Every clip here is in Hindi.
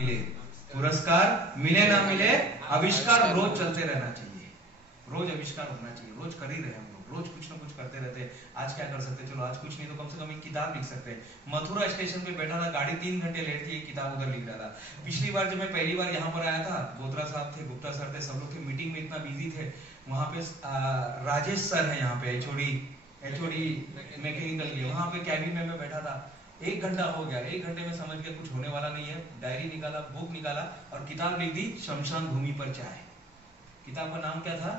मिले, पुरस्कार मिले ना मिले, आविष्कार रोज चलते रहना चाहिए, रोज आविष्कार होना चाहिए, रोज कर ही रहे हम लोग, रोज कुछ ना कुछ करते रहते हैं। आज क्या कर सकते हैं, चलो आज कुछ नहीं तो कम से कम एक किताब लिख सकते हैं। मथुरा स्टेशन पे बैठा था, गाड़ी 3 घंटे लेट थी, एक किताब उधर लिख डाला। पिछली बार जब मैं पहली बार यहाँ पर आया था, बोत्रा साहब थे, गुप्ता सर थे, सब लोग थे, मीटिंग में इतना बिजी थे। वहां पे राजेश सर है यहाँ पे, एचओडी मैकेनिकल के, वहां पे कैबिन में मैं बैठा था। 1 घंटा हो गया, 1 घंटे में समझ गया कुछ होने वाला नहीं है। डायरी निकाला, बुक निकाला और किताब लिख दी, शमशान भूमि पर चाय। किताब का नाम क्या था?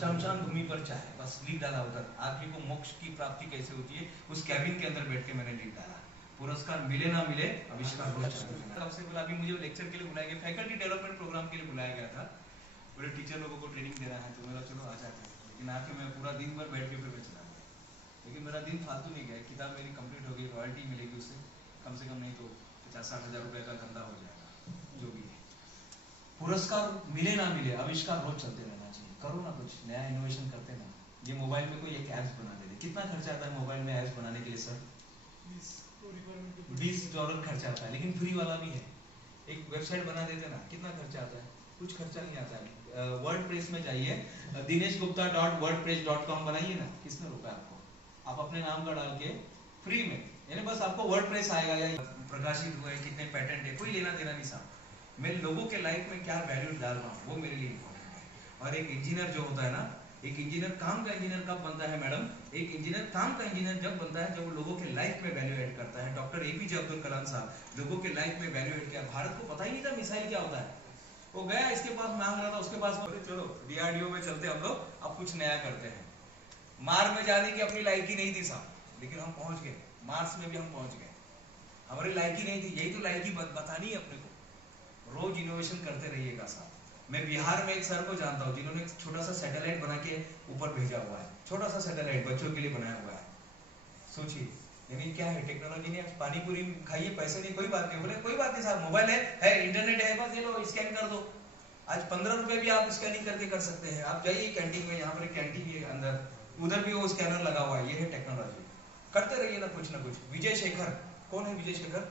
शमशान भूमि पर चाय। बस लिख डाला उधर, आदमी को मोक्ष की प्राप्ति कैसे होती है, उस कैबिन के अंदर बैठ के मैंने लिख डाला। पुरस्कार मिले ना मिले, आविष्कार रोज सबसे पहले अभी मुझे लेक्चर के लिए बुलाया गया, फैकल्टी डेवलपमेंट प्रोग्राम के लिए बुलाया गया था। बोले टीचर लोगों को ट्रेनिंग देना है, तो मेरा चलो आ जाते हैं। लेकिन आके मैं पूरा दिन भर बैठ के फिर मैं चला गया, लेकिन मेरा दिन फालतू नहीं गया। किताब मेरी कंप्लीट हो गई, रॉयल्टी मिलेगी उससे, कम से कम नहीं तो 50-60 हज़ार रुपए का धंधा हो जाएगा, जो भी है। पुरस्कार मिले ना मिले, आविष्कार रोज चलते रहना चाहिए। करो ना कुछ नया, इनोवेशन करते ना। ये मोबाइल में कोई एक ऐप्स बना दे, कितना खर्चा आता है मोबाइल में ऐप्स बनाने के लिए सर? $20 खर्चा आता है, लेकिन फ्री वाला भी है। एक वेबसाइट बना देते ना, कितना खर्चा आता है? कुछ खर्चा नहीं आता है। वर्डप्रेस में जाइए, dineshgupta.wordpress.com बनाइए ना, किसने रोका आपको? आप अपने नाम का डाल के फ्री में, यानी बस आपको वर्डप्रेस आएगा, या प्रकाशित हुए, कितने पेटेंट है, कोई लेना देना नहीं साहब। मैं लोगों के लाइफ में क्या वैल्यू डाल रहा हूँ वो मेरे लिए इम्पोर्टेंट है। और एक इंजीनियर जो होता है ना, एक इंजीनियर काम का इंजीनियर कब बनता है मैडम? एक इंजीनियर काम का इंजीनियर जब बनता है जब वो लोगों के लाइफ में वैल्यू ऐड करता है। डॉक्टर एपीजे अब्दुल कलाम साहब लोगों के लाइफ में वैल्यू ऐड किया। भारत को पता ही नहीं था मिसाइल क्या होता है, वो गया, इसके पास मांग रहा था, उसके पास बोले चलो डीआरडीओ में चलते हम लोग, अब कुछ नया करते हैं। मार्स में जाने की अपनी लायकी नहीं थी साहब, लेकिन हम पहुंच गए, मार्स में भी हम पहुंच गए। हमारी लायकी नहीं थी, यही तो लायकी बतानी है अपने को। रोज इनोवेशन करते रहिएगा साहब। मैं बिहार में एक सर को जानता हूँ जिन्होंने एक छोटा सा सैटेलाइट बना के ऊपर भेजा हुआ है, छोटा सा सैटेलाइट बच्चों के लिए बनाया हुआ है। सोचिए, यानी क्या है टेक्नोलॉजी ने। पानी पूरी खाइए, पैसे नहीं, कोई बात नहीं, बोले कोई बात नहीं साहब, मोबाइल है इंटरनेट है, बस ये लो स्कैन कर दो। आज 15 रुपए भी आप स्कैनिंग करके कर सकते हैं। आप जाइए कैंटीन में, यहाँ पर कैंटीन है अंदर, उधर भी वो स्कैनर लगा हुआ है। ये है टेक्नोलॉजी, करते रहिए ना कुछ ना कुछ। विजय शेखर, कौन है विजय शेखर?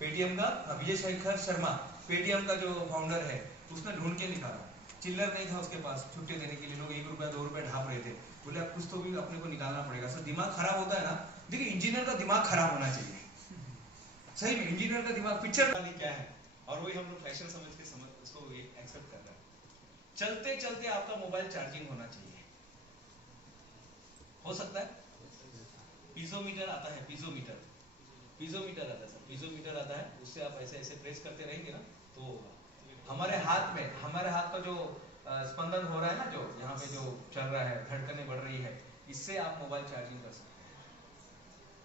पेटीएम का, विजय शेखर शर्मा, पेटीएम का जो फाउंडर है, उसने ढूंढ के निकाला। चिल्लर नहीं था उसके पास छुट्टी देने के लिए, लोग 1 रुपया 2 रुपया ढाप रहे थे। बोले अब कुछ तो भी अपने को निकालना पड़ेगा। सर दिमाग खराब होता है ना, देखिए इंजीनियर का दिमाग खराब होना चाहिए, सही में इंजीनियर का दिमाग। पिक्चर क्या है, और वही हम लोग फैशन समझ के उसको एक्सेप्ट कर रहे हैं। चलते चलते आपका मोबाइल चार्जिंग होना चाहिए, हो सकता है। पीजोमीटर आता है, पीजोमीटर आता है सर, पीजोमीटर आता है, उससे आप ऐसे ऐसे प्रेस करते रहेंगे ना तो होगा। हमारे हाथ में, हमारे हाथ का जो स्पंदन हो रहा है ना, जो यहाँ पे जो चल रहा है, धड़कनें बढ़ रही है, इससे आप मोबाइल चार्जिंग कर सकते हैं।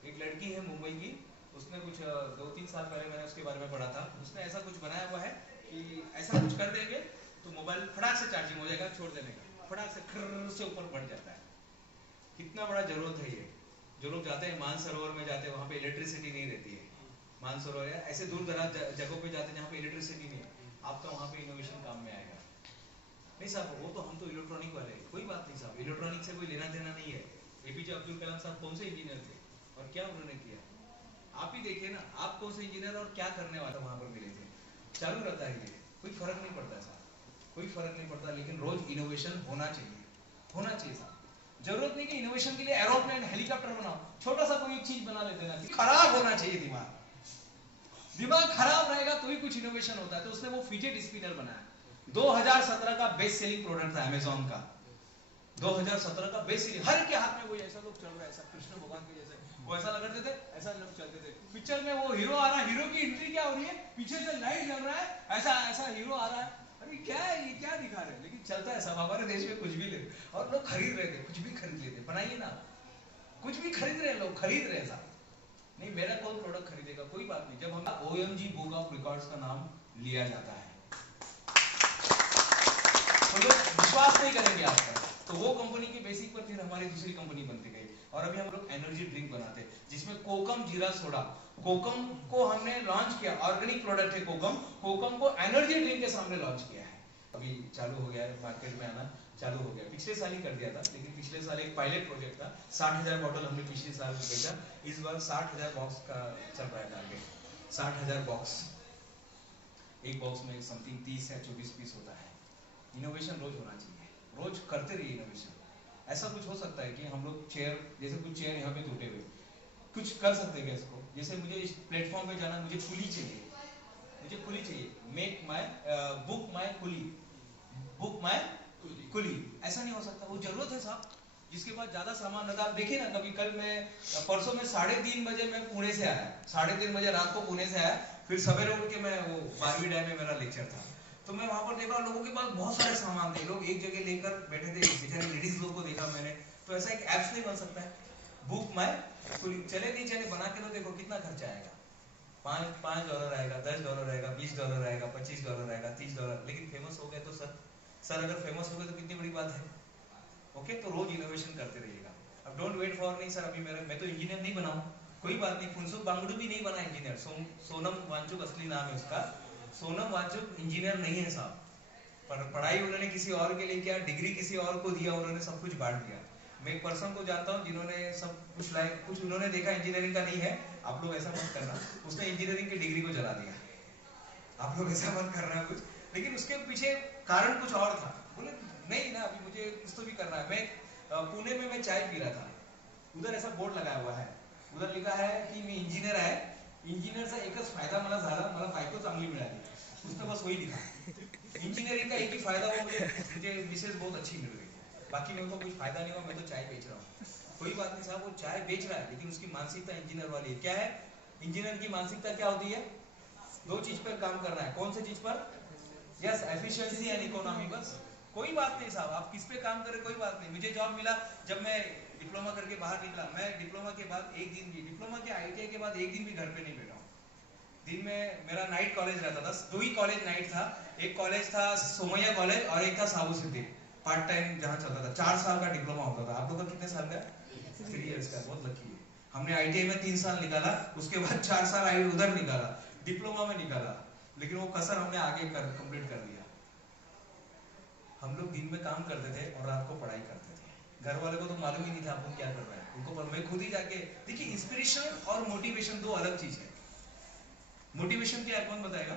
एक लड़की है मुंबई की, उसने कुछ 2-3 साल पहले मैंने उसके बारे में पढ़ा था, उसने ऐसा कुछ बनाया हुआ है कि ऐसा कुछ कर देंगे तो मोबाइल फटाक से चार्जिंग हो जाएगा, छोड़ देने का फटाक से खर्र से ऊपर बढ़ जाता है। कितना बड़ा जरूरत है ये। जो लोग जाते हैं मानसरोवर में जाते हैं, वहां पे इलेक्ट्रिसिटी नहीं रहती है। मानसरोवर या ऐसे दूर दराज जगहों पे जाते हैं जहाँ पे इलेक्ट्रिसिटी नहीं है, आपका वहां पे इनोवेशन काम में आएगा। नहीं साहब, वो तो हम तो इलेक्ट्रॉनिक वाले, कोई बात नहीं साहब, इलेक्ट्रॉनिक से कोई लेना देना नहीं है। एपीजे अब्दुल कलाम साहब कौन से इंजीनियर थे और क्या उन्होंने किया, आप ही देखिए ना। आप कौन से इंजीनियर और क्या करने वाला वहां पर मिले थे। चालू रहता है ये, कोई फर्क नहीं पड़ता साहब, कोई फर्क नहीं पड़ता। लेकिन रोज इनोवेशन होना चाहिए, होना चाहिए साहब। जरूरत नहीं कि इनोवेशन के लिए एरोप्लेन हेलीकॉप्टर बनाओ, छोटा सा कोई एक चीज बना लेते ना। खराब होना चाहिए दिमाग, दिमाग खराब रहेगा तो ही कुछ इनोवेशन होता है। तो उसने वो फिजेट स्पिनर बनाया, 2017 का बेस्ट सेलिंग प्रोडक्ट था अमेज़न का। 2017 का बेस्ट सेलिंग, हर के हाथ में वही, ऐसा लोग चल रहा है, ऐसा कृष्ण भगवान के जैसे वो ऐसा लगाते थे, ऐसा लोग चलते थे। पिक्चर में वो हीरो आ रहा है, हीरो की एंट्री क्या हो रही है, पीछे से लाइट जल रहा है, ऐसा ऐसा हीरो आ रहा है। अरे क्या है ये, क्या दिखा रहे हैं, लेकिन चलता है सब। हमारे देश में कुछ भी ले और लोग खरीद रहे थे, कुछ भी खरीद लेते। बनाइए ना, कुछ भी खरीद रहे हैं लोग, खरीद रहे हैं साहब। नहीं, मेरा कौन प्रोडक्ट खरीदेगा, कोई बात नहीं। जब हम OMG बुक ऑफ रिकॉर्ड्स का नाम लिया जाता है तो लोग विश्वास नहीं करेंगे आप पर, तो वो कंपनी के बेसिक पर फिर हमारी दूसरी कंपनी बनती गई। और अभी हम लोग एनर्जी ड्रिंक बनाते हैं जिसमें कोकम जीरा सोडा, कोकम को हमने लॉन्च किया, ऑर्गेनिक प्रोडक्ट है कोकम, कोकम को एनर्जी ड्रिंक के सामने लॉन्च किया है। अभी चालू हो गया है, मार्केट में आना चालू हो गया। पिछले साल ही कर दिया था, लेकिन पिछले साल एक पायलट प्रोजेक्ट था, 60,000 बॉटल हमने पिछले साल बेचा। इस बार 60,000 बॉक्स का चल रहा है टारगेट, 60,000 बॉक्स। एक बॉक्स में समथिंग 30 या 24 पीस होता है। इनोवेशन रोज होना चाहिए, रोज करते रहिए इनोवेशन। ऐसा कुछ हो सकता है कि हम लोग चेयर, जैसे कुछ चेयर यहाँ पे टूटे हुए, कुछ कर सकते हैं क्या इसको? जैसे मुझे इस प्लेटफॉर्म पे जाना, मुझे कुली चाहिए, मुझे कुली चाहिए, make my book my coolie, book my coolie. ऐसा नहीं हो सकता, वो जरूरत है साहब जिसके पास ज्यादा सामान रहता। आप देखिए ना, कभी कल मैं परसों में 3:30 बजे मैं पुणे से आया, 3:30 बजे रात को पुणे से आया, फिर सवेरे उठ के मैं वो 12वीं डैम में मेरा लेक्चर था, तो मैं वहां पर देखा लोगों के पास बहुत सारे सामान थे, लोग एक जगह लेकर बैठे थे, बेचारे लेडीज लोग को देखा मैंने। तो ऐसा एक एप्स नहीं बन सकता है बुक माई कुली? चले नहीं चले, बना के तो देखो कितना खर्चा आएगा। $5 आएगा, $10 आएगा, $20 आएगा, $25 आएगा, $30, लेकिन फेमस हो गए तो सर अगर फेमस हो गए तो कितनी बड़ी बात है। ओके, तो रोज इनोवेशन करते रहिएगा। अब डोंट वेट फॉर, नहीं सर अभी मैं तो इंजीनियर नहीं बनाऊं, कोई बात नहीं, फुनसुक बांगड़ू भी नहीं बना इंजीनियर। सोनम वांचुक असली नाम है उसका, सोनम वांचुक इंजीनियर नहीं है साहब, पर पढ़ाई उन्होंने किसी और के लिए किया, डिग्री किसी और को दिया, उन्होंने सब कुछ बांट दिया। मैं एक पर्सन को जानता हूँ जिन्होंने सब कुछ कुछ उन्होंने देखा इंजीनियरिंग का नहीं है, आप लोग ऐसा मत करना, उसने इंजीनियरिंग की डिग्री को जला दिया, आप लोग ऐसा मत करना कुछ, लेकिन उसके पीछे कारण कुछ और था। बोले नहीं ना, अभी मुझे कुछ तो भी करना है। मैं पुणे में मैं चाय पी रहा था, उधर ऐसा बोर्ड लगाया हुआ है, उधर लिखा है की मी इंजिनियर आहे, इंजिनियरचा एकच फायदा मला झाला, मला बायको चांगली मिळाली, उसने बस वही लिखा। इंजीनियरिंग का एक ही फायदा हुआ, मुझे मिसेज बहुत अच्छी मिल गई, बाकी मेरे को कुछ फायदा नहीं हुआ, मैं तो चाय बेच रहा हूँ। कोई बात नहीं साहब, वो चाय बेच रहा है, लेकिन उसकी मानसिकता इंजीनियर वाली है। क्या है इंजीनियर की मानसिकता? क्या होती है? 2 चीज पर काम करना है। कौन से चीज पर? Yes, efficiency and economy. बस, कोई बात नहीं साहब, आप किस पे काम करें कोई बात नहीं। मुझे जॉब मिला जब मैं डिप्लोमा करके बाहर निकला, मैं डिप्लोमा के बाद एक दिन भी, डिप्लोमा के आईटीआई के बाद एक दिन भी घर पे नहीं बैठा हूँ। दिन में मेरा नाइट कॉलेज रहता था, 2 ही कॉलेज नाइट था, एक कॉलेज था सोमैया कॉलेज और एक था साबू सिद्धि, पार्ट टाइम जहाँ चलता था। 4 साल का डिप्लोमा होता था। आप लोग का कितने साल का? 3 इयर्स का, बहुत लकी है। हमने आईटीआई में 3 साल निकाला, उसके बाद 4 साल आई उधर निकाला, डिप्लोमा में निकाला, लेकिन वो कसर हमने आगे कंप्लीट कर दिया। हम लोग दिन में काम करते थे और रात को पढ़ाई करते थे। घर वाले को तो मालूम ही नहीं था अपन क्या कर रहे हैं, उनको पर मैं खुद ही जाके देखिए, इंस्पिरेशन और मोटिवेशन 2 अलग चीज है। मोटिवेशन क्या है कौन बताएगा?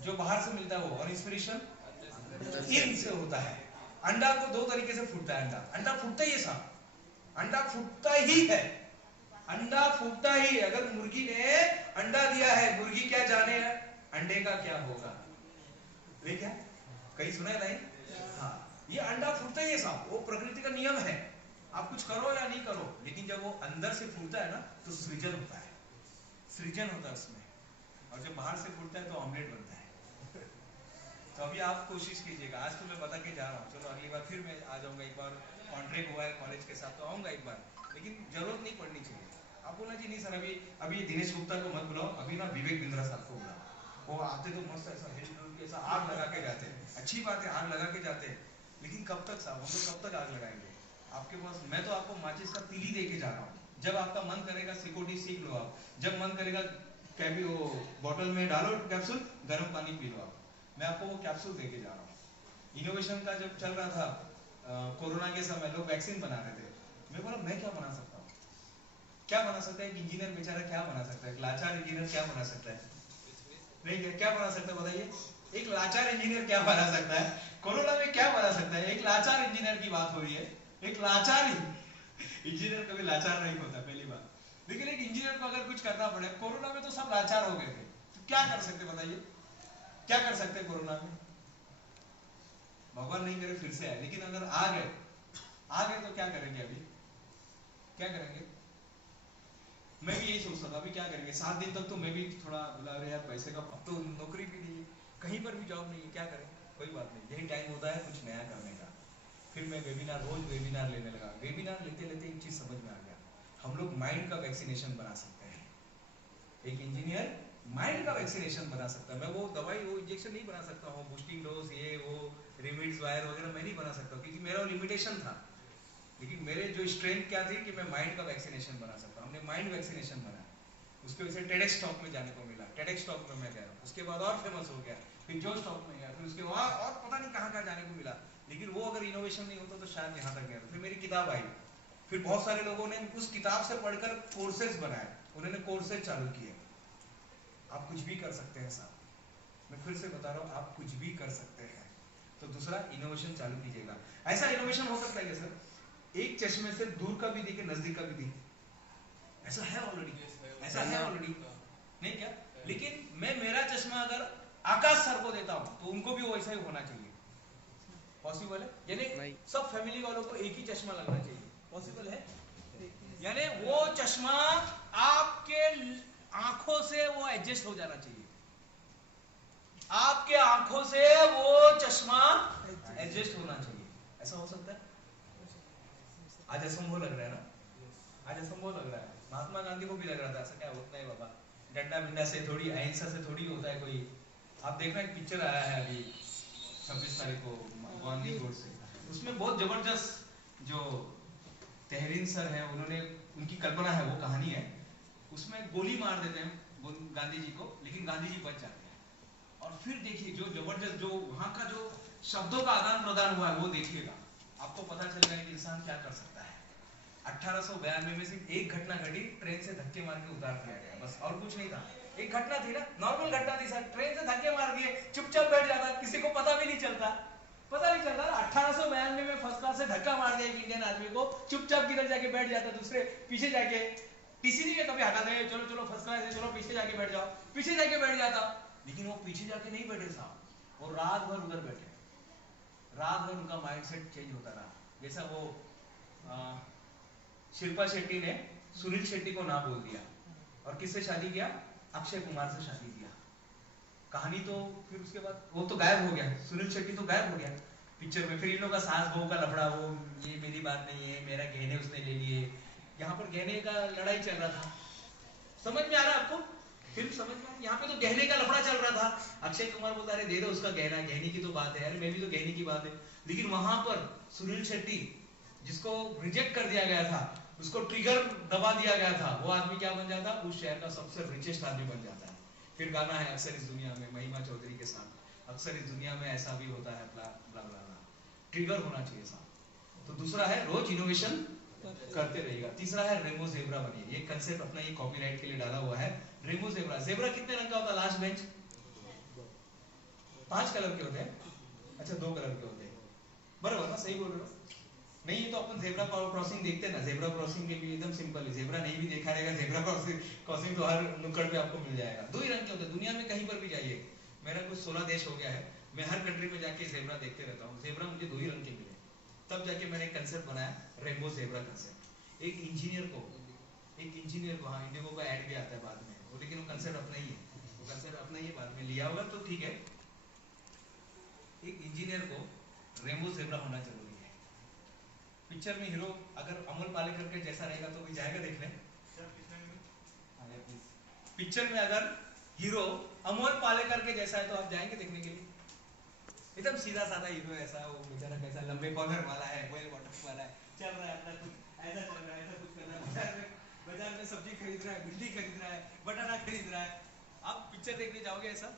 जो बाहर से मिलता है वो, और इंस्पिरेशन इनसे होता है। अंडा को 2 तरीके से फूटता है, अंडा फूटता ही है साहब, अंडा फूटता ही है, अंडा फूटता ही। अगर मुर्गी ने अंडा दिया है, मुर्गी क्या जाने अंडे का क्या होगा? वे क्या कहीं सुना है नहीं? हाँ, ये अंडा फूटता ही है साहब, वो प्रकृति का नियम है। आप कुछ करो या नहीं करो, लेकिन जब वो अंदर से फूटता है ना, तो सृजन होता है, सृजन होता है उसमें। और जब बाहर से फूटता है तो ऑमलेट बनता है। तो अभी आप कोशिश कीजिएगा। आज तो मैं बता के जा रहा हूँ, चलो अगली बार फिर मैं आ जाऊंगा। एक बार कॉन्ट्रैक्ट हुआ है कॉलेज के साथ, तो आऊंगा एक बार, लेकिन जरूरत नहीं पड़नी चाहिए। आप बोलना चाहिए नहीं सर अभी दिनेश गुप्ता को मत बुलाओ, अभी ना विवेक बिंद्रा साहब को बुलाओ, वो आते तो मस्त ऐसा आग लगा के जाते हैं। अच्छी बात है, आग लगा के जाते हैं, लेकिन कब तक साहब, हम लोग कब तक आग लगाएंगे? आपके पास, मैं तो आपको माचिस का तीली दे के जा रहा हूँ। जब आपका मन करेगा सिकोटी सीख लो आप, जब मन करेगा कैबी वो बॉटल में डालो कैप्सूल, गर्म पानी पी लो आप। मैं आपको वो कैप्सूल दे के जा रहा हूँ। इनोवेशन का जब चल रहा था कोरोना के समय, लोग वैक्सीन बना रहे थे, मैं बोला मैं क्या बना सकता हूँ? क्या बना सकता है एक इंजीनियर बेचारा? क्या बना सकता है? लाचार इंजीनियर क्या बना सकता है? नहीं, क्या बना सकता है बताइए? एक लाचार इंजीनियर क्या बना सकता है? कोरोना में क्या बना सकता है? एक लाचार इंजीनियर की बात हो रही है, एक लाचार इंजीनियर कभी लाचार नहीं होता, पहली बात। लेकिन एक इंजीनियर को अगर कुछ करना पड़े, कोरोना में तो सब लाचार हो गए थे, तो क्या कर सकते बताइए? क्या कर सकते कोरोना में? भगवान नहीं करे फिर से आए, लेकिन अगर आ गए तो क्या करेंगे? अभी क्या करेंगे? मैं भी यही सोचता था, अभी क्या करेंगे? 7 दिन तक तो मैं भी थोड़ा बुला रहे यार, पैसे का, अब तो नौकरी भी नहीं है, कहीं पर भी जॉब नहीं है, क्या करें? कोई बात नहीं, यही टाइम होता है कुछ नया करने का। फिर मैं वेबिनार, रोज वेबिनार लेने लगा। वेबिनार लेते लेते एक चीज समझ में आ गया, हम लोग माइंड का वैक्सीनेशन बना सकते हैं। एक इंजीनियर माइंड का वैक्सीनेशन बना सकता है। मैं वो दवाई, वो इंजेक्शन नहीं बना सकता हूँ, बूस्टिंग डोज, ये वो रिमिड्स वायर वगैरह मैं नहीं बना सकता, क्योंकि मेरा लिमिटेशन था। लेकिन मेरे जो स्ट्रेंथ क्या थी कि मैं माइंड का वैक्सीनेशन बना सकता हूँ। हमने माइंड वैक्सीनेशन बनाया, उसके वजह से टेडेक्स टॉक में जाने को मिला, टेडेक्स टॉक में मैं गया, उसके बाद और फेमस हो गया, फिर जो स्टॉक में गया, फिर उसके बाद और पता नहीं कहाँ कहाँ जाने को मिला। लेकिन वो अगर इनोवेशन नहीं होता तो शायद यहाँ तक गया। फिर मेरी किताब आई, फिर बहुत सारे लोगों ने उस किताब से पढ़कर कोर्सेज बनाए, उन्होंने कोर्सेज चालू किए। आप कुछ भी कर सकते हैं साहब, मैं फिर से बता रहा हूँ, आप कुछ भी कर सकते हैं। तो दूसरा, इनोवेशन चालू कीजिएगा। ऐसा इनोवेशन हो सकता है सर, एक चश्मे से दूर का भी दिखे, नजदीक का भी दिखे, ऐसा है ऑलरेडी, ऐसा है ऑलरेडी, नहीं क्या? लेकिन मैं मेरा चश्मा अगर आकाश सर को देता हूं तो उनको भी वैसा ही होना चाहिए, पॉसिबल है? यानी सब फैमिली वालों को एक ही चश्मा लगना चाहिए, पॉसिबल है? यानी वो चश्मा आपके आंखों से वो एडजस्ट हो जाना चाहिए, आपके आंखों से वो चश्मा एडजस्ट होना चाहिए, ऐसा हो सकता है? आज असंभव लग रहा है ना, आज असंभव लग रहा है। महात्मा गांधी को भी लग रहा था ऐसा क्या होता है बाबा, डंडा बिंडा से थोड़ी, अहिंसा से थोड़ी होता है कोई। आप देखना एक पिक्चर आया है अभी 26 तारीख को गांधी रोड से, उसमें बहुत जबरदस्त जो तहरीन सर है, उन्होंने, उनकी कल्पना है, वो कहानी है, उसमें गोली मार देते हैं गांधी जी को, लेकिन गांधी जी बच जाते हैं। और फिर देखिए जो जबरदस्त, जो वहां का जो शब्दों का आदान प्रदान हुआ है वो देखिएगा, आपको पता चलेगा कि इंसान क्या कर सकता है। 1892 में सिर्फ एक घटना घटी, ट्रेन से धक्के मार के उतार दिया गया, बस, और कुछ नहीं था। एक घटना थी ना, नॉर्मल घटना थी सर, ट्रेन से धक्के मार दिए, चुपचाप बैठ जाता, किसी को पता भी नहीं चलता, पता नहीं चलता। 1892 में फर्स्ट क्लास से धक्का मार दिया एक इंडियन आदमी को, चुपचाप किधर जाके बैठ जाता, दूसरे पीछे जाके, टीसी नहीं है कभी हटा दे, चलो चलो फर्स्ट क्लास है, चलो पीछे जाके बैठ जाओ, पीछे जाके बैठ जाता। लेकिन वो पीछे जाके नहीं बैठे साहब, वो रात भर उधर बैठे, रात भर उनका माइंडसेट चेंज होता रहा। जैसा वो शिल्पा शेट्टी ने सुनील शेट्टी को ना बोल दिया, और किससे शादी किया? अक्षय कुमार से शादी किया। कहानी तो फिर उसके बाद वो तो गायब हो गया, सुनील शेट्टी तो गायब हो गया पिक्चर में। फिर इन लोगों का सास बहू का लफड़ा, वो ये मेरी बात नहीं है, मेरा गहने उसने ले लिए, यहाँ पर गहने का लड़ाई चल रहा था। समझ में आ रहा है आपको? फिल्म समझ में? यहाँ पे तो गहने का लफड़ा चल रहा था। अक्षय कुमार बोलता अरे दे दो उसका गहना, गहने की तो बात है, अरे मैं भी तो गहने की बात है। लेकिन वहां पर सुनील शेट्टी, जिसको रिजेक्ट कर दिया गया था, उसको ट्रिगर दबा दिया गया था, वो आदमी क्या बन जाता? उस शहर का सबसे रिचेस्ट आदमी बन जाता है। फिर गाना है अक्सर इस दुनिया में, महिमा चौधरी के साथ, अक्सर इस दुनिया में ऐसा भी होता है, ब्ला ब्ला ब्ला। ट्रिगर होना चाहिए साहब। तो दूसरा है रोज इनोवेशन करते रहेगा। तीसरा है रेमो ज़ेब्रा बनिए, ये कंसेप्ट अपना ये कॉपीराइट के लिए डाला हुआ है, रेमो ज़ेब्रा। ज़ेब्रा कितने रंग का होता है? लास्ट बेंच 5 कलर के होते हैं, अच्छा 2 कलर के होते हैं, बराबर ना? सही बोल रहे हो? नहीं, ये तो अपन ज़ेब्रा क्रॉसिंग देखते हैं ना, ज़ेब्रा क्रॉसिंग के भी एकदम सिंपल है, ज़ेब्रा नहीं भी देखा रहेगा, ज़ेब्रा क्रॉसिंग तो हर नुक्कड़ पे आपको मिल जाएगा। 2 ही रंग के होते हैं, दुनिया में कहीं पर भी जाइए, मेरा कुछ 16 देश हो गया है, मैं हर कंट्री में जाके ज़ेब्रा देखते रहता हूँ, ज़ेब्रा मुझे 2 ही रंग के मिले, तब जाके मैंने एक कंसेप्ट बनाया, रेनबो ज़ेब्रा कंसेप्ट। एक इंजीनियर को, हाँ, इंडिगो का ऐड भी आता है बाद में वो, लेकिन वो कंसेप्ट अपना ही है, वो कंसेप्ट अपना ही है, बाद में लिया होगा तो ठीक है। एक इंजीनियर को रेनबो ज़ेब्रा होना जरूरी है। पिक्चर में हीरो अगर अमोल पालेकर के जैसा रहेगा तो कोई जाएगा देखने? पिक्चर में अगर हीरो अमोल पालेकर के जैसा है तो आप जाएंगे देखने के लिए? एकदम सीधा साधा हीरो, ऐसा वो बेचारा कैसा लंबे कॉलर वाला है, वेल बॉटम वाला है, चल रहा है अपना कुछ ऐसा चल रहा है, ऐसा कुछ कर रहा है, बाजार में सब्जी खरीद रहा है, भिंडी खरीद रहा है, बटाना खरीद रहा है। आप पिक्चर देखने जाओगे ऐसा?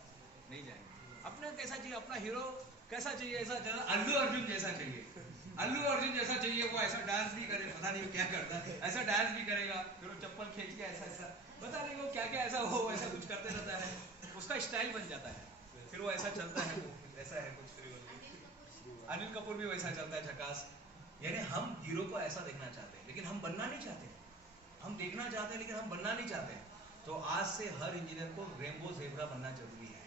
नहीं जाएंगे। अपना कैसा चाहिए? अपना हीरो कैसा चाहिए? ऐसा अल्लू अर्जुन जैसा चाहिए, अल्लू अर्जुन जैसा चाहिए। वो ऐसा डांस भी करे, पता नहीं वो क्या करता है, ऐसा डांस भी करेगा, फिर वो चप्पल खींच के ऐसा ऐसा, पता नहीं वो क्या क्या ऐसा हो, ऐसा कुछ करते रहता है, उसका स्टाइल बन जाता है, फिर वो ऐसा चलता है, वो ऐसा है कुछ। अनिल कपूर भी वैसा चलता है, झकास। यानी हम हीरो को ऐसा देखना चाहते हैं, लेकिन हम बनना नहीं चाहते, हम देखना चाहते हैं लेकिन हम बनना नहीं चाहते। तो आज से हर इंजीनियर को रेनबो ज़ेब्रा बनना जरूरी है।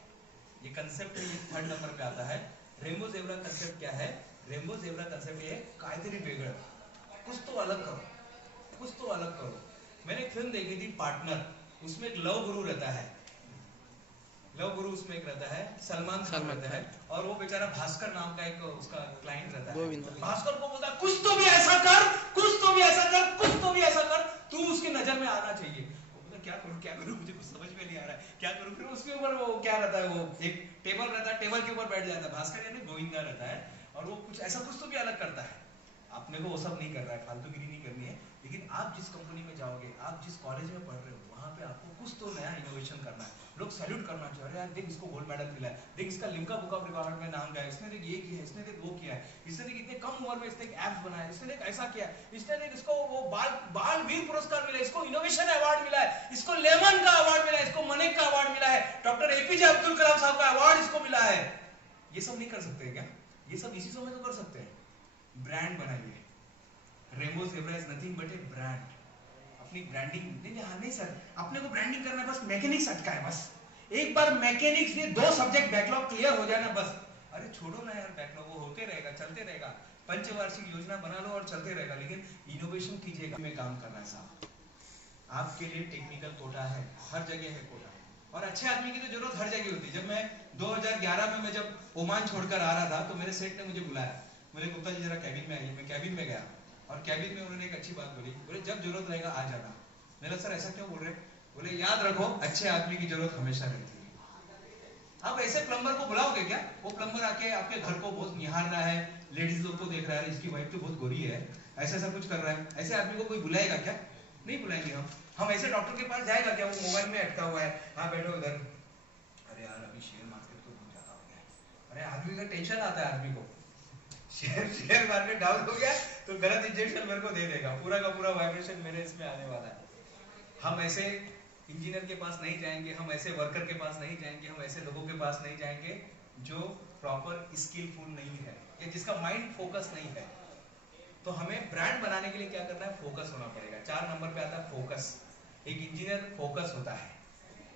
ये कंसेप्ट ये 3rd नंबर पे आता है। रेनबो ज़ेब्रा कंसेप्ट क्या है? रेनबो ज़ेब्रा कंसेप्ट ये कायतरी वेगळ, कुछ तो अलग करो, कुछ तो अलग करो। मैंने एक फिल्म देखी थी पार्टनर, उसमें एक लव गुरु रहता है, लव गुरु उसमें एक रहता है, सलमान खान रहता है, और वो बेचारा भास्कर नाम का एक उसका क्लाइंट रहता है। भास्कर को बोलता है कुछ तो भी ऐसा कर, कुछ तो भी ऐसा कर, कुछ तो भी ऐसा कर, तू उसकी नजर में आना चाहिए। वो बोलता क्या करूं, मुझे कुछ समझ में नहीं आ रहा है, क्या करूं। फिर उसके ऊपर वो क्या रहता है, वो एक टेबल रहता है, टेबल के ऊपर बैठ जाता है, भास्कर यानी गोविंदा रहता है, और वो कुछ ऐसा कुछ तो भी अलग करता है। आपने को वो सब नहीं कर रहा है, फालतूगिरी नहीं करनी है, लेकिन आप जिस कंपनी में जाओगे, आप जिस कॉलेज में पढ़ रहे हो, वहां पे आपको कुछ तो नया इनोवेशन करना है। लोग सैल्यूट करना चाहिए, अरे यार देख इसको गोल्ड मेडल मिला है, देख इसका लिम्का बुक ऑफ रिकॉर्ड में नाम गया है, इसने देख ये किया है, इसने देख वो किया है, इसने देख इतने कम उम्र में इसने एक ऐप्स बनाया, इसने देख ऐसा किया है, इसने देख इसको वो बाल वीर पुरस्कार मिला है, इसको इनोवेशन अवार्ड मिला है, इसको लेमन का अवार्ड मिला है, इसको मनेक का अवार्ड मिला है। एपीजे अब्दुल कलाम साहब का अवार्ड इसको मिला है। ये सब नहीं कर सकते क्या? ये सब इसी समय तो कर सकते हैं। ब्रांड बनाइए। Remo zebra is nothing but a brand. अपनी ब्रांडिंग नहीं सर, अपने को ब्रांडिंग करना है, बस मैकेनिक्स अटका है। बस एक बार मैकेनिक्स ये 2 सब्जेक्ट बैकलॉग क्लियर हो जाए ना बस, अरे छोड़ो ना यार बैकलॉग, वो होते रहेगा, चलते रहेगा। पंचवार्षिक योजना बना लो और चलते रहेगा, लेकिन इनोवेशन कीजिएगा। में काम करना है साहब, आपके लिए टेक्निकल कोटा है, हर जगह है कोटा। और अच्छे आदमी की तो जरूरत हर जगह होती है। जब मैं 2011 में मैं जब ओमान छोड़कर आ रहा था तो मेरे सेठ ने मुझे बुलाया, बोले गुप्ता जी जरा कैबिन में आइए। मैं कैबिन में गया और कैबिन में उन्होंने एक अच्छी बात बोली, बोले जब जरूरत रहेगा आ जाना। मैंने सर ऐसा क्यों बोल रहे? बोले याद रखो अच्छे आदमी की जरूरत हमेशा रहती है। आप ऐसे प्लम्बर को बुलाओगे क्या? वो प्लम्बर आके आपके घर को बहुत निहार रहा है, लेडीज लोग को देख रहा है, इसकी वाइफ तो बहुत गोरी है, ऐसा ऐसा कुछ कर रहा है, ऐसे आदमी को कोई बुलाएगा क्या? नहीं बुलाएंगे हम ऐसे डॉक्टर के पास जाएगा क्या? वो मोबाइल में अटका हुआ है, हाँ बैठो उधर, अरे यार अभी शेयर मार्केट तो बहुत ज्यादा हो गया है। अरे आदमी का टेंशन आता है, आदमी को शेयर मार्केट डाउन हो गया तो गलत इंजेक्शन मेरे को दे देगा, पूरा का पूरा वाइब्रेशन मेरे इसमें आने वाला है। हम ऐसे इंजीनियर के पास नहीं जाएंगे, हम ऐसे वर्कर के पास नहीं जाएंगे, हम ऐसे लोगों के पास नहीं जाएंगे जो प्रॉपर स्किलफुल नहीं है या जिसका माइंड फोकस नहीं है। तो हमें ब्रांड बनाने के लिए क्या करना है? फोकस होना पड़ेगा। 4 नंबर पे आता है फोकस। एक इंजीनियर फोकस होता है,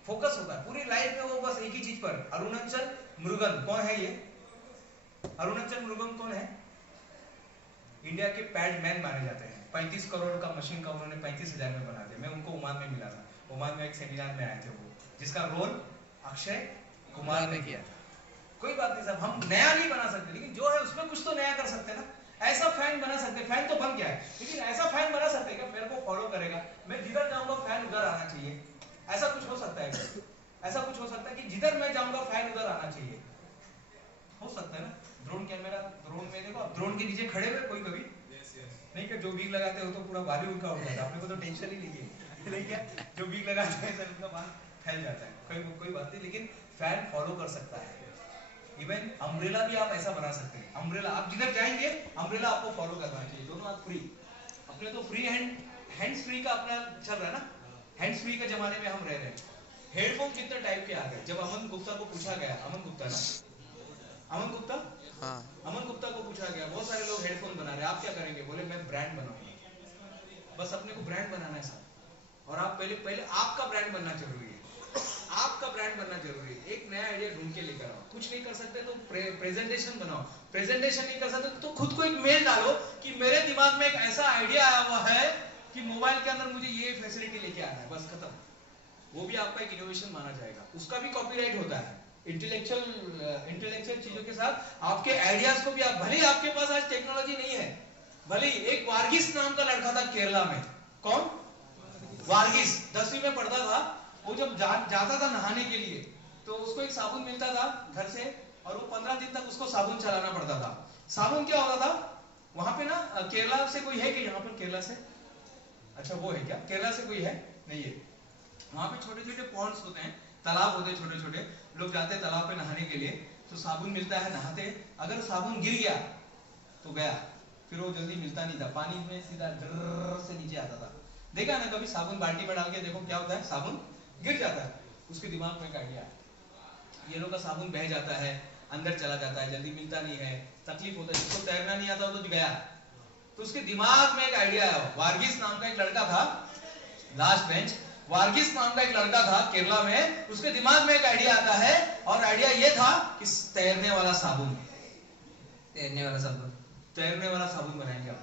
फोकस होता है पूरी लाइफ में, वो बस एक ही चीज पर। अरुणाचल मुरुगन कौन है? ये अरुणाचल मुरुगन कौन है? इंडिया के पैड मैन माने जाते हैं। 35 करोड़ का मशीन का उन्होंने 35,000 में बना दिया। मैं उनको ओमान में मिला था, ओमान में एक सेमिनार में आए थे वो, जिसका रोल अक्षय कुमार ने किया। कोई बात नहीं साहब, हम नया नहीं बना सकते, लेकिन जो है उसमें कुछ तो नया कर सकते हैं ना। ऐसा फैन बना सकते, फैन तो बन गया है, लेकिन ऐसा फैन बना सकते हैं क्या मेरे को फॉलो करेगा, मैं जिधर जाऊंगा फैन उधर आना चाहिए। ऐसा कुछ हो सकता है? ऐसा कुछ हो सकता है कि जिधर मैं जाऊंगा फैन उधर आना चाहिए? हो सकता है ना। ड्रोन कैमरा, ड्रोन में देखो आप ड्रोन के नीचे खड़े हुए कोई कभी नहीं क्या? जो बीक लगाते हो तो पूरा बाली उनका उड़ जाता है, अपने को तो टेंशन ही नहीं है, नहीं क्या? जो बीक लगाते हैं सर उनका बाल फैल जाता है, कोई बात नहीं, लेकिन फैन फॉलो कर सकता है। इवन अम्ब्रेला भी आप ऐसा बना सकते हैं। अम्ब्रेला आप जिधर जाएंगे अम्ब्रेला आपको फॉलो करना चाहिए। दोनों हाथ फ्री, अपने तो फ्री हैंड्स फ्री का अपना चल रहा है ना, हैंड्स फ्री के जमाने में हम रह रहे हैं। हेडफोन कितने टाइप के आ गए। जब अमन गुप्ता को पूछा गया, अमन गुप्ता ना, अमन गुप्ता, हाँ, अमन गुप्ता को पूछा गया, बहुत सारे लोग हेडफोन बना रहे हैं, आप क्या करेंगे? बोले मैं ब्रांड बनाऊंगा। बस अपने को ब्रांड बनाना है साहब, और आप पहले आपका ब्रांड बनना जरूरी है। आपका ब्रांड बनना जरूरी है। एक नया आइडिया ढूंढ के लेकर आओ। कुछ नहीं कर सकते तो प्रेजेंटेशन बनाओ। प्रेजेंटेशन नहीं कर सकते तो खुद को एक मेल डालो कि मेरे दिमाग में एक ऐसा आइडिया आया हुआ है कि मोबाइल के अंदर मुझे ये फैसिलिटी लेके आना है, बस खत्म। वो भी आपका एक इनोवेशन माना जाएगा। उसका भी कॉपीराइट होता है। इंटेलेक्चुअल चीजों के साथ आपके आइडियाज को भी आप, भले आपके पास आज टेक्नोलॉजी नहीं है, भले एक वार्गिस नाम का लड़का था केरला में। कौन? वार्गिस 10वीं में पढ़ता था। वो जब जाता था नहाने के लिए तो उसको एक साबुन मिलता था घर से, और वो 15 दिन तक उसको साबुन चलाना पड़ता था। साबुन क्या होता था वहां पे ना, केरला से कोई है कि यहाँ पर? केरला से, अच्छा वो है क्या? केरला से कोई है? नहीं है। वहां पे छोटे छोटे पॉन्ड्स होते हैं, तालाब होते हैं छोटे छोटे, लोग जाते हैं तालाब पे नहाने के लिए, तो साबुन मिलता है, नहाते। अगर साबुन गिर गया तो गया, फिर वो जल्दी मिलता नहीं था, पानी में सीधा डर से नीचे आता था। देखा ना कभी? साबुन बाल्टी में डाल के देखो क्या होता है, साबुन गिर जाता है। उसके दिमाग में एक आइडिया, ये लोग का साबुन बह जाता है, अंदर चला जाता है, जल्दी मिलता नहीं है, तकलीफ होता है, जिसको तैरना नहीं आता तो गया। तो उसके दिमाग में एक आइडिया आया। वार्गिस नाम का एक लड़का था, लास्ट बेंच, वार्गिस नाम का एक लड़का था केरला में, उसके दिमाग में एक आइडिया आता है, और आइडिया ये था कि तैरने वाला साबुन, तैरने वाला साबुन बनाएंगे आप।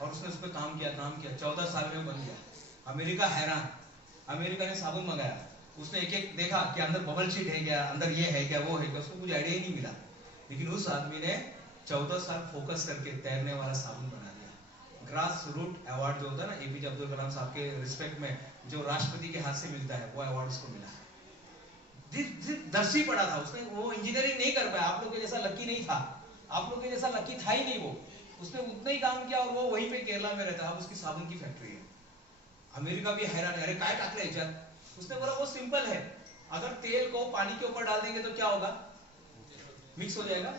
और उसने उस पर काम किया 14 साल में बन गया। अमेरिका हैरान, अमेरिका ने साबुन मंगाया, उसने एक एक देखा कि अंदर बबल शीट है क्या, अंदर ये है क्या, वो है क्या, उसको कुछ आइडिया ही नहीं मिला। लेकिन उस आदमी ने 14 साल फोकस करके तैरने वाला साबुन बना दिया। ग्रास रूट अवार्ड जो होता है ना, एपीजे अब्दुल कलाम साहब के रिस्पेक्ट में, जो राष्ट्रपति के हाथ से मिलता है, वो अवार्ड उसको मिला। 10वीं पढ़ा था उसने, वो इंजीनियरिंग नहीं कर पाया। आप लोग के जैसा लकी नहीं था, आप लोग के जैसा लकी था ही नहीं वो। उसने उतना ही काम किया और वो वहीं पे केरला में रहता है। अब उसकी साबुन की फैक्ट्री है। अमेरिका भी हैरान है, अरे काय टाकले ह्याच्यात? उसने बोला वो सिंपल है, अगर तेल को पानी के ऊपर डाल देंगे तो क्या होगा? मिक्स हो जाएगा,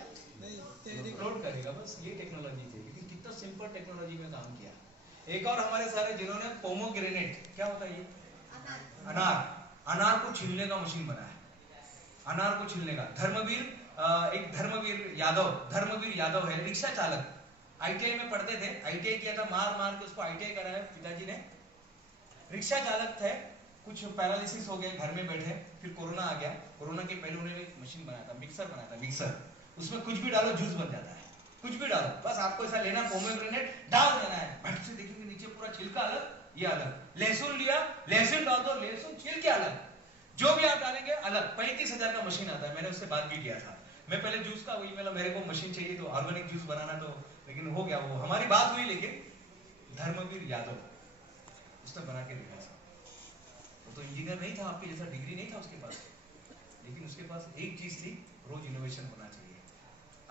फ्लोट करेगा। बस ये टेक्नोलॉजी थी, लेकिन कितना सिंपल टेक्नोलॉजी में काम किया। एक और हमारे सारे जिन्होंने पोमोग्रेनेट, क्या होता है ये? अनार को छीलने का मशीन बनाया। अनार को छीलने का। एक धर्मवीर यादव है, रिक्शा चालक, आईटीआई में पढ़ते थे, आईटीआई किया था, मार मार के उसको आईटीआई कराया पिताजी ने। रिक्शा चालक थे, कुछ पैरालिसिस हो गए, घर में बैठे, फिर कोरोना आ गया। कोरोना के पहले उन्होंने एक मशीन बनाया था, मिक्सर बनाया था, मिक्सर, उसमें कुछ भी डालो जूस बन जाता है, कुछ भी डालो, बस आपको ऐसा लेना, पोमेग्रेनेट डाल देना है, भट से देखेंगे नीचे पूरा छिलका अलग, ये अलग। लहसुन लिया, लहसुन डाल दो, लहसुन छिलके अलग, जो भी आप डालेंगे अलग। 35,000 का मशीन आता है, मैंने उससे बात भी किया था। मैं पहले जूस का वही, मतलब मेरे को मशीन चाहिए तो ऑर्गेनिक जूस बनाना, तो लेकिन हो गया वो, हमारी बात हुई, लेकिन धर्मवीर यादव उसने बना के दिखाया। वो तो इंजीनियर नहीं था, आपके जैसा डिग्री नहीं था उसके पास, लेकिन उसके पास एक चीज थी, रोज इनोवेशन होना चाहिए।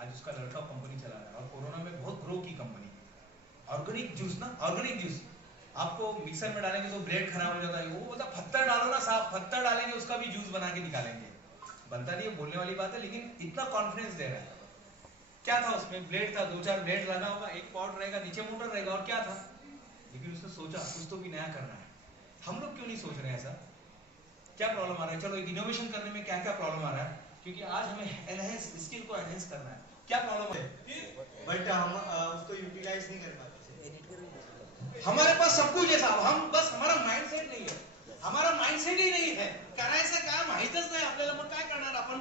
आज उसका लड़का कंपनी चला रहा है, और कोरोना में बहुत ग्रो की कंपनी। ऑर्गेनिक जूस ना, ऑर्गेनिक जूस आपको मिक्सर में डालेंगे तो ब्रेड खराब हो जाता है, वो बोलता पत्थर डालो ना, साफ पत्थर डालेंगे, उसका भी जूस बना के निकालेंगे। बनता नहीं है, बोलने वाली बात है, लेकिन इतना कॉन्फिडेंस दे रहा है। क्या था उसमें? ब्लेड था, 2-4 ब्लेड लगा होगा, एक पॉट रहेगा, नीचे मोटर रहेगा, और क्या था, लेकिन उसने सोचा कुछ तो भी नया करना है। हम लोग क्यों नहीं सोच रहे हैं ऐसा? क्या प्रॉब्लम आ रहा है? चलो, एक इनोवेशन करने में क्या क्या प्रॉब्लम आ रहा है, क्योंकि आज हमें एनहेंस स्किल को एनहेंस करना है। क्या प्रॉब्लम है? बट हम उसको यूटिलाइज नहीं कर पाते। हमारे पास सब कुछ है साहब, हम बस, हमारा माइंडसेट नहीं है, हमारा माइंडसेट ही नहीं है, करायचं काम माहितच नाही आपल्याला, मग काय करणार आपण?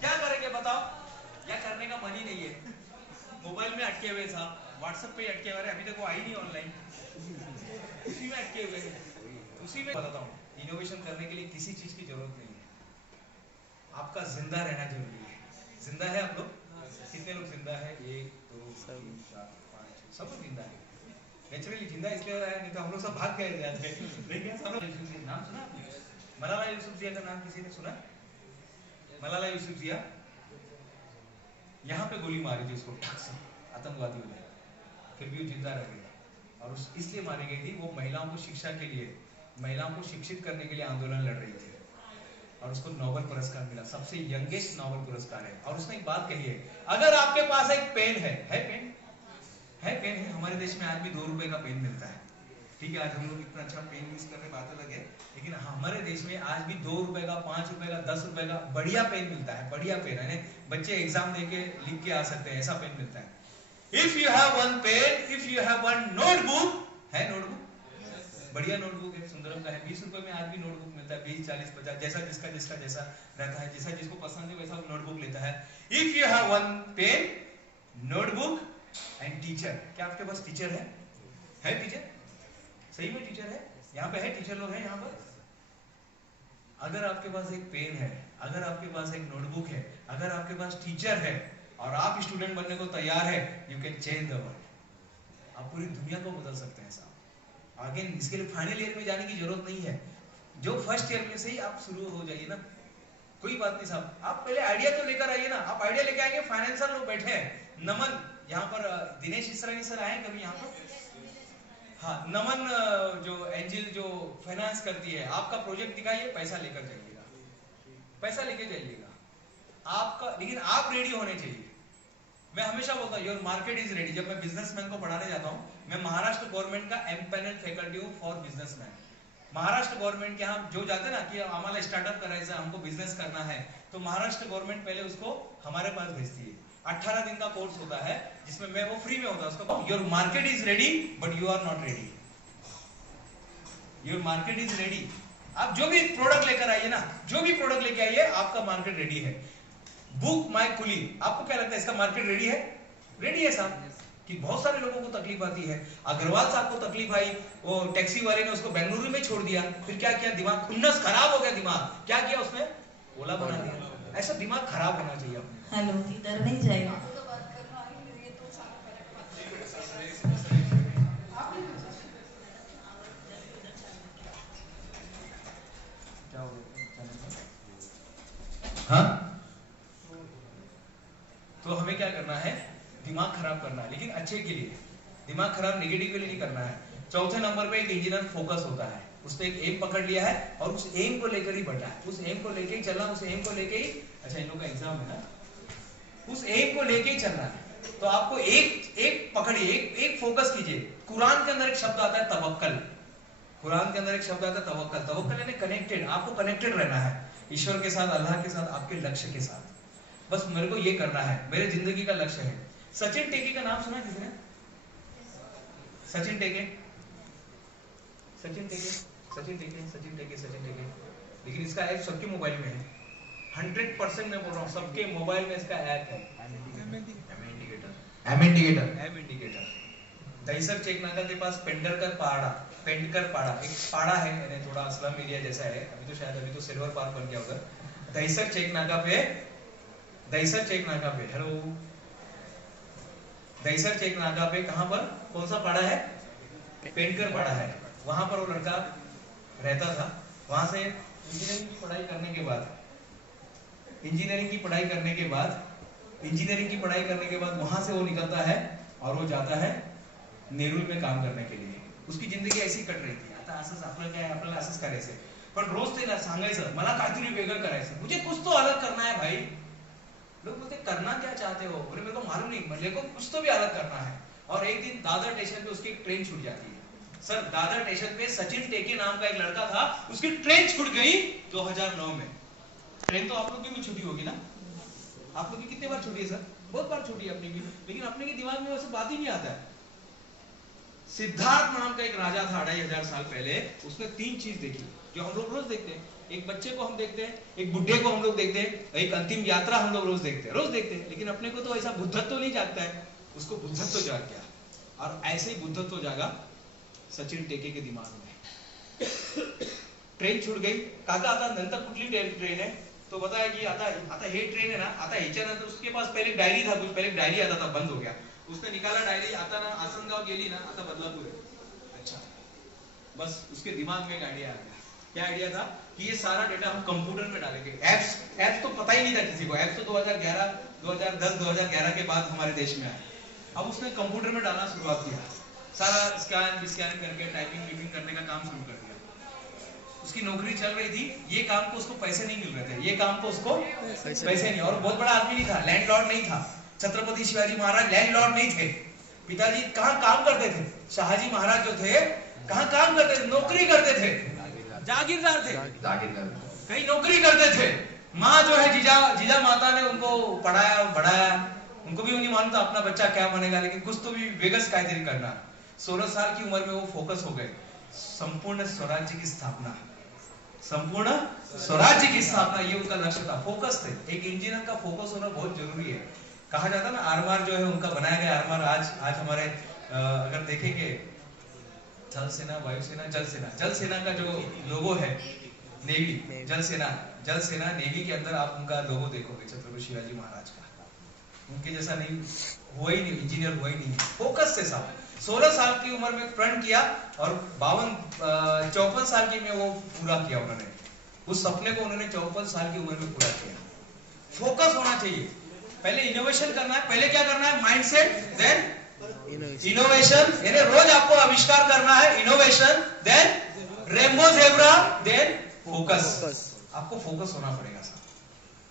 क्या करेंगे बताओ? या करने का मन ही नहीं है, मोबाइल में अटके हुए साहब, व्हाट्सएप पे अटके हुए, अभी तक वो आई नहीं ऑनलाइन, उसी में अटके हुए हैं, उसी में। बताता हूँ, इनोवेशन करने के लिए किसी चीज की जरूरत नहीं है, आपका जिंदा रहना जरूरी है। जिंदा है आप लोग? कितने लोग जिंदा है? 1 2 3 4 5 6, सब लोग जिंदा है। नेचुरली जिंदा इसलिए है, नहीं तो हम लोग सब भाग गए थे आज में। लेकिन सब लोग, नाम सुना आपने? मलाला यूसुफजई का नाम किसी ने सुना? मलाला यूसुफजई यहाँ पे गोली मारी थी उसको, ठक से, आतंकवादियों ने, फिर भी वो जिंदा रह गई। और इसलिए मारी गई थी, वो महिलाओं को शिक्षा के लिए, महिलाओं को शिक्षित करने के लिए आंदोलन लड़ रही थी, और उसको नोबेल पुरस्कार मिला, सबसे यंगेस्ट नोबेल पुरस्कार है। और उसने एक बात कही है, अगर आपके पास एक पेन है पेन है, हमारे देश में आज भी 2 रुपए का पेन मिलता है, ठीक है, आज हम लोग इतना अच्छा पेन यूज कर रहे, बातें लगे, लेकिन हमारे देश में आज भी 2 रुपए का, 5 रुपए का, 10 रुपए का बढ़िया पेन मिलता है, बढ़िया पेन है, बच्चे एग्जाम देके लिख के आ सकते हैं, ऐसा पेन मिलता है। If you have one pen, if you have one notebook, है नोटबुक, बढ़िया नोटबुक है, सुंदरम का है, 20 रुपए में आज भी नोटबुक मिलता है, 20 40 50, जैसा जिसका जैसा रहता है, जैसा जिसको पसंद है वैसा नोटबुक लेता है। If you have one pen, notebook and teacher, क्या आपके पास टीचर है टीचर? सही में टीचर है? यहाँ पे है टीचर लोग हैं यहाँ पर? अगर आपके पास एक पेन है, अगर आपके पास एक नोटबुक है, अगर आपके पास टीचर है, और आप स्टूडेंट बनने को तैयार है, you can change the world, आप पूरी दुनिया को बदल सकते हैं साहब। आगे इसके लिए फाइनल ईयर में जाने की जरूरत नहीं है, जो फर्स्ट ईयर में से ही आप शुरू हो जाइए ना, कोई बात नहीं साहब, आप पहले आइडिया तो लेकर आइए ना, आप आइडिया लेके आएंगे, फाइनेंसर लोग बैठे हैं, नमन यहाँ पर, दिनेश इसरानी सर आए कभी यहाँ पर? हाँ, नमन जो एंजल जो फाइनेंस करती है, आपका प्रोजेक्ट दिखाइए, पैसा लेकर जाइएगा, पैसा लेके जाइएगा आपका, लेकिन आप रेडी होने चाहिए। मैं हमेशा बोलता हूँ, योर मार्केट इज रेडी। जब मैं बिजनेसमैन को पढ़ाने जाता हूँ, मैं महाराष्ट्र गवर्नमेंट का एम्पैनल फैकल्टी हूँ फॉर बिजनेसमैन। महाराष्ट्र गवर्नमेंट के यहाँ जो जाते ना कि हमारा स्टार्टअप करायचं, हमको बिजनेस करना है, तो महाराष्ट्र गवर्नमेंट पहले उसको हमारे पास भेजती है। 18 दिन का कोर्स होता है, जिसमें मैं वो फ्री में होता है, उसको your market is ready but you are not ready. Your market is ready, आप जो भी प्रोडक्ट लेकर आइए ना, जो भी प्रोडक्ट लेके आइए, आपका मार्केट रेडी है। बुक माय कुली, आपको क्या लगता है इसका मार्केट रेडी है? रेडी है साहब, कि बहुत सारे लोगों को तकलीफ आती है। अग्रवाल साहब को तकलीफ आई, वो टैक्सी वाले ने उसको बेंगलुरु में छोड़ दिया, फिर क्या किया, दिमाग खुन्नस खराब हो गया, दिमाग क्या किया उसने, ओला बना दिया। ऐसा दिमाग खराब होना चाहिए अपने। हेलो, इधर नहीं जाएगा। हाँ, तो हमें क्या करना है, दिमाग खराब करना है, लेकिन अच्छे के लिए। दिमाग खराब नेगेटिव के लिए नहीं करना है। चौथे नंबर पे एक इंजीनियर फोकस होता है, उसने एक एम पकड़ लिया है और उस एम को लेकर ही बढ़ा है, उस एम को लेकर ही चलना, उस एम को लेकर ही, अच्छा इन लोगों का एग्जाम है ना, उस एम को लेकर ही चलना है। तो आपको एक पकड़िए, एक फोकस कीजिए। कुरान के अंदर एक शब्द आता है तवक्कल, कुरान के अंदर एक शब्द आता है तवक्कल। तवक्कल यानी कनेक्टेड, आपको कनेक्टेड रहना है। ईश्वर के साथ, अल्लाह के साथ, आपके लक्ष्य के साथ। बस मेरे को ये करना है, मेरे जिंदगी का लक्ष्य है। सचिन टेके का नाम सुना है किसी ने? सचिन टेके, सचिन टेके, सचिन टेके, सचिन टेके, सचिन टेके। लेकिन इसका ऐप सबके मोबाइल में है, 100% मैं बोल रहा हूँ, सबके मोबाइल में इसका ऐप है। M indicator. दहीसर चेक नाका के पास पेंडकर पाड़ा एक पाड़ा है, यानी थोड़ा स्लम एरिया जैसा है। अभी तो सिल्वर पार्क बन गया उधर। दहीसर चेक नाका पे, हेलो, दहीसर चेक नाका पे कहां पर, कौन सा पाड़ा है? पेंडकर पाड़ा है। वहां पर वो लड़का रहता था। वहां से इंजीनियरिंग की पढ़ाई करने के बाद वहां से वो निकलता है और वो जाता है नेरुल में काम करने के लिए। उसकी जिंदगी ऐसी कट रही थी। आता असंच आपलं काय, आपल्याला असंच करायचंय, पण रोज ते सांगायचं मला काहीतरी वेगळं करायचं, मुझे कुछ तो अलग करना है भाई। लोग बोलते करना क्या चाहते हो? बोले मेरे को मालूम नहीं, मेरे को कुछ तो भी अलग करना है। और एक दिन दादर स्टेशन पे उसकी एक ट्रेन छूट जाती है। सर, दादर स्टेशन पे सचिन टेके नाम का एक लड़का था, उसकी ट्रेन छूट गई 2009 में। ट्रेन तो आप लोग की भी छूटी होगी ना? आप लोग की कितने बार छूटी है सर? बहुत बार छूटी है अपनी भी, लेकिन अपने के दिमाग में वैसे बात ही नहीं आता है। सिद्धार्थ नाम का एक राजा था 2500 साल पहले। उसने 3 चीज देखी जो हम लोग रोज देखते हैं। एक बच्चे को हम देखते हैं, एक बुढ़े को हम लोग देखते हैं, एक अंतिम यात्रा हम लोग रोज देखते हैं। लेकिन अपने को तो ऐसा बुद्धत्व नहीं जागता है। उसको बुद्धत्व जाग गया, और ऐसे ही बुद्धत्व जागा सचिन टेके के दिमाग में। ट्रेन छूट गई। काका आता नंतर कुठली ट्रेन है? तो बताया कि आता हे ट्रेन है ना, आता ह्याच्यानंतर उसके पास पहले डायरी था, कुछ पहले डायरी आता था, बंद हो गया। उसने निकाला डायरी, आता ना आसनगांव गेली ना, आता बदलापुर है। अच्छा, बस उसके दिमाग में एक आइडिया आ गया। क्या आइडिया था? कि ये सारा डेटा हम कंप्यूटर में डालेंगे। एप्स तो पता ही नहीं था किसी को। एप्स तो 2011, 2010, 2011 के बाद हमारे देश में आए। अब उसने कंप्यूटर में डालना शुरुआत किया, सारा स्कैन करके टाइपिंग करने का काम शुरू कर दिया। उसकी नौकरी चल रही थी। ये काम को उसको पैसे नहीं मिल रहे थे, ये काम को उसको पैसे नहीं। और बहुत बड़ा आदमी नहीं था, लैंडलॉर्ड नहीं था। छत्रपति शिवाजी महाराज लैंडलॉर्ड नहीं थे। पिताजी कहाँ काम करते थे? शाहजी महाराज जो थे कहाँ काम करते थे? नौकरी करते थे, जागीरदार थे, कहीं नौकरी करते थे। माँ जो है जीजा माता ने उनको पढ़ाया बढ़ाया। उनको भी नहीं मालूम था अपना बच्चा क्या बनेगा, लेकिन कुछ तो भी वेगस कायतरी करना। 16 साल की उम्र में वो फोकस हो गए। संपूर्ण स्वराज्य की स्थापना, ये उनका लक्ष्य था। फोकस थे। एक इंजीनियर का फोकस होना बहुत जरूरी है। कहा जाता है ना, आरमार जो है उनका बनाया गया आरमार आज हमारे अगर देखेंगे थल सेना, वायुसेना, जल सेना का जो लोगो है, नेवी, जल सेना नेवी के अंदर आप उनका लोगो देखोगे छत्रपति शिवाजी महाराज का। उनके जैसा नहीं हुआ ही नहीं, इंजीनियर हुआ ही नहीं। फोकस से साहब 16 साल की उम्र में प्रण किया और 54 साल की में वो पूरा किया उन्होंने। उस सपने को उन्होंने 54 साल की उम्र में पूरा किया। फोकस होना चाहिए। पहले इनोवेशन करना है। पहले क्या करना है? माइंडसेट, देन इनोवेशन, यानी रोज आपको आविष्कार करना है। Innovation, then rainbow zebra, then focus. आपको फोकस होना पड़ेगा साहब,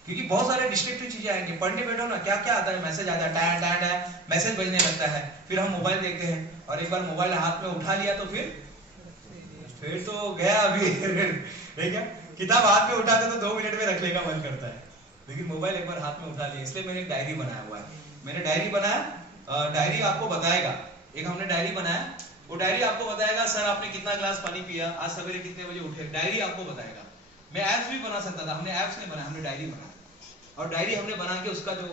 क्योंकि बहुत सारे डिस्ट्रक्टिव चीजें आएंगे। पढ़ने बैठो ना, क्या क्या आता है, मैसेज आता है, मैसेज बजने लगता है, फिर हम मोबाइल देखते हैं, और एक बार मोबाइल हाथ में उठा लिया तो फिर तो गया अभी। क्या किताब हाथ में उठाते तो 2 मिनट में रख लेगा मन करता है, लेकिन मोबाइल एक बार हाथ में उठा लिया। इसलिए मैंने एक डायरी बनाया हुआ है। मैंने डायरी बनाया, डायरी आपको बताएगा। एक हमने डायरी बनाया, वो डायरी आपको बताएगा सर आपने कितना गिलास पानी पिया, आज सवेरे कितने बजे उठे, डायरी आपको बताएगा। मैं एप्स भी बना सकता था, हमने एप्स नहीं बनाया, हमने डायरी बनाया। और डायरी हमने बना के उसका जो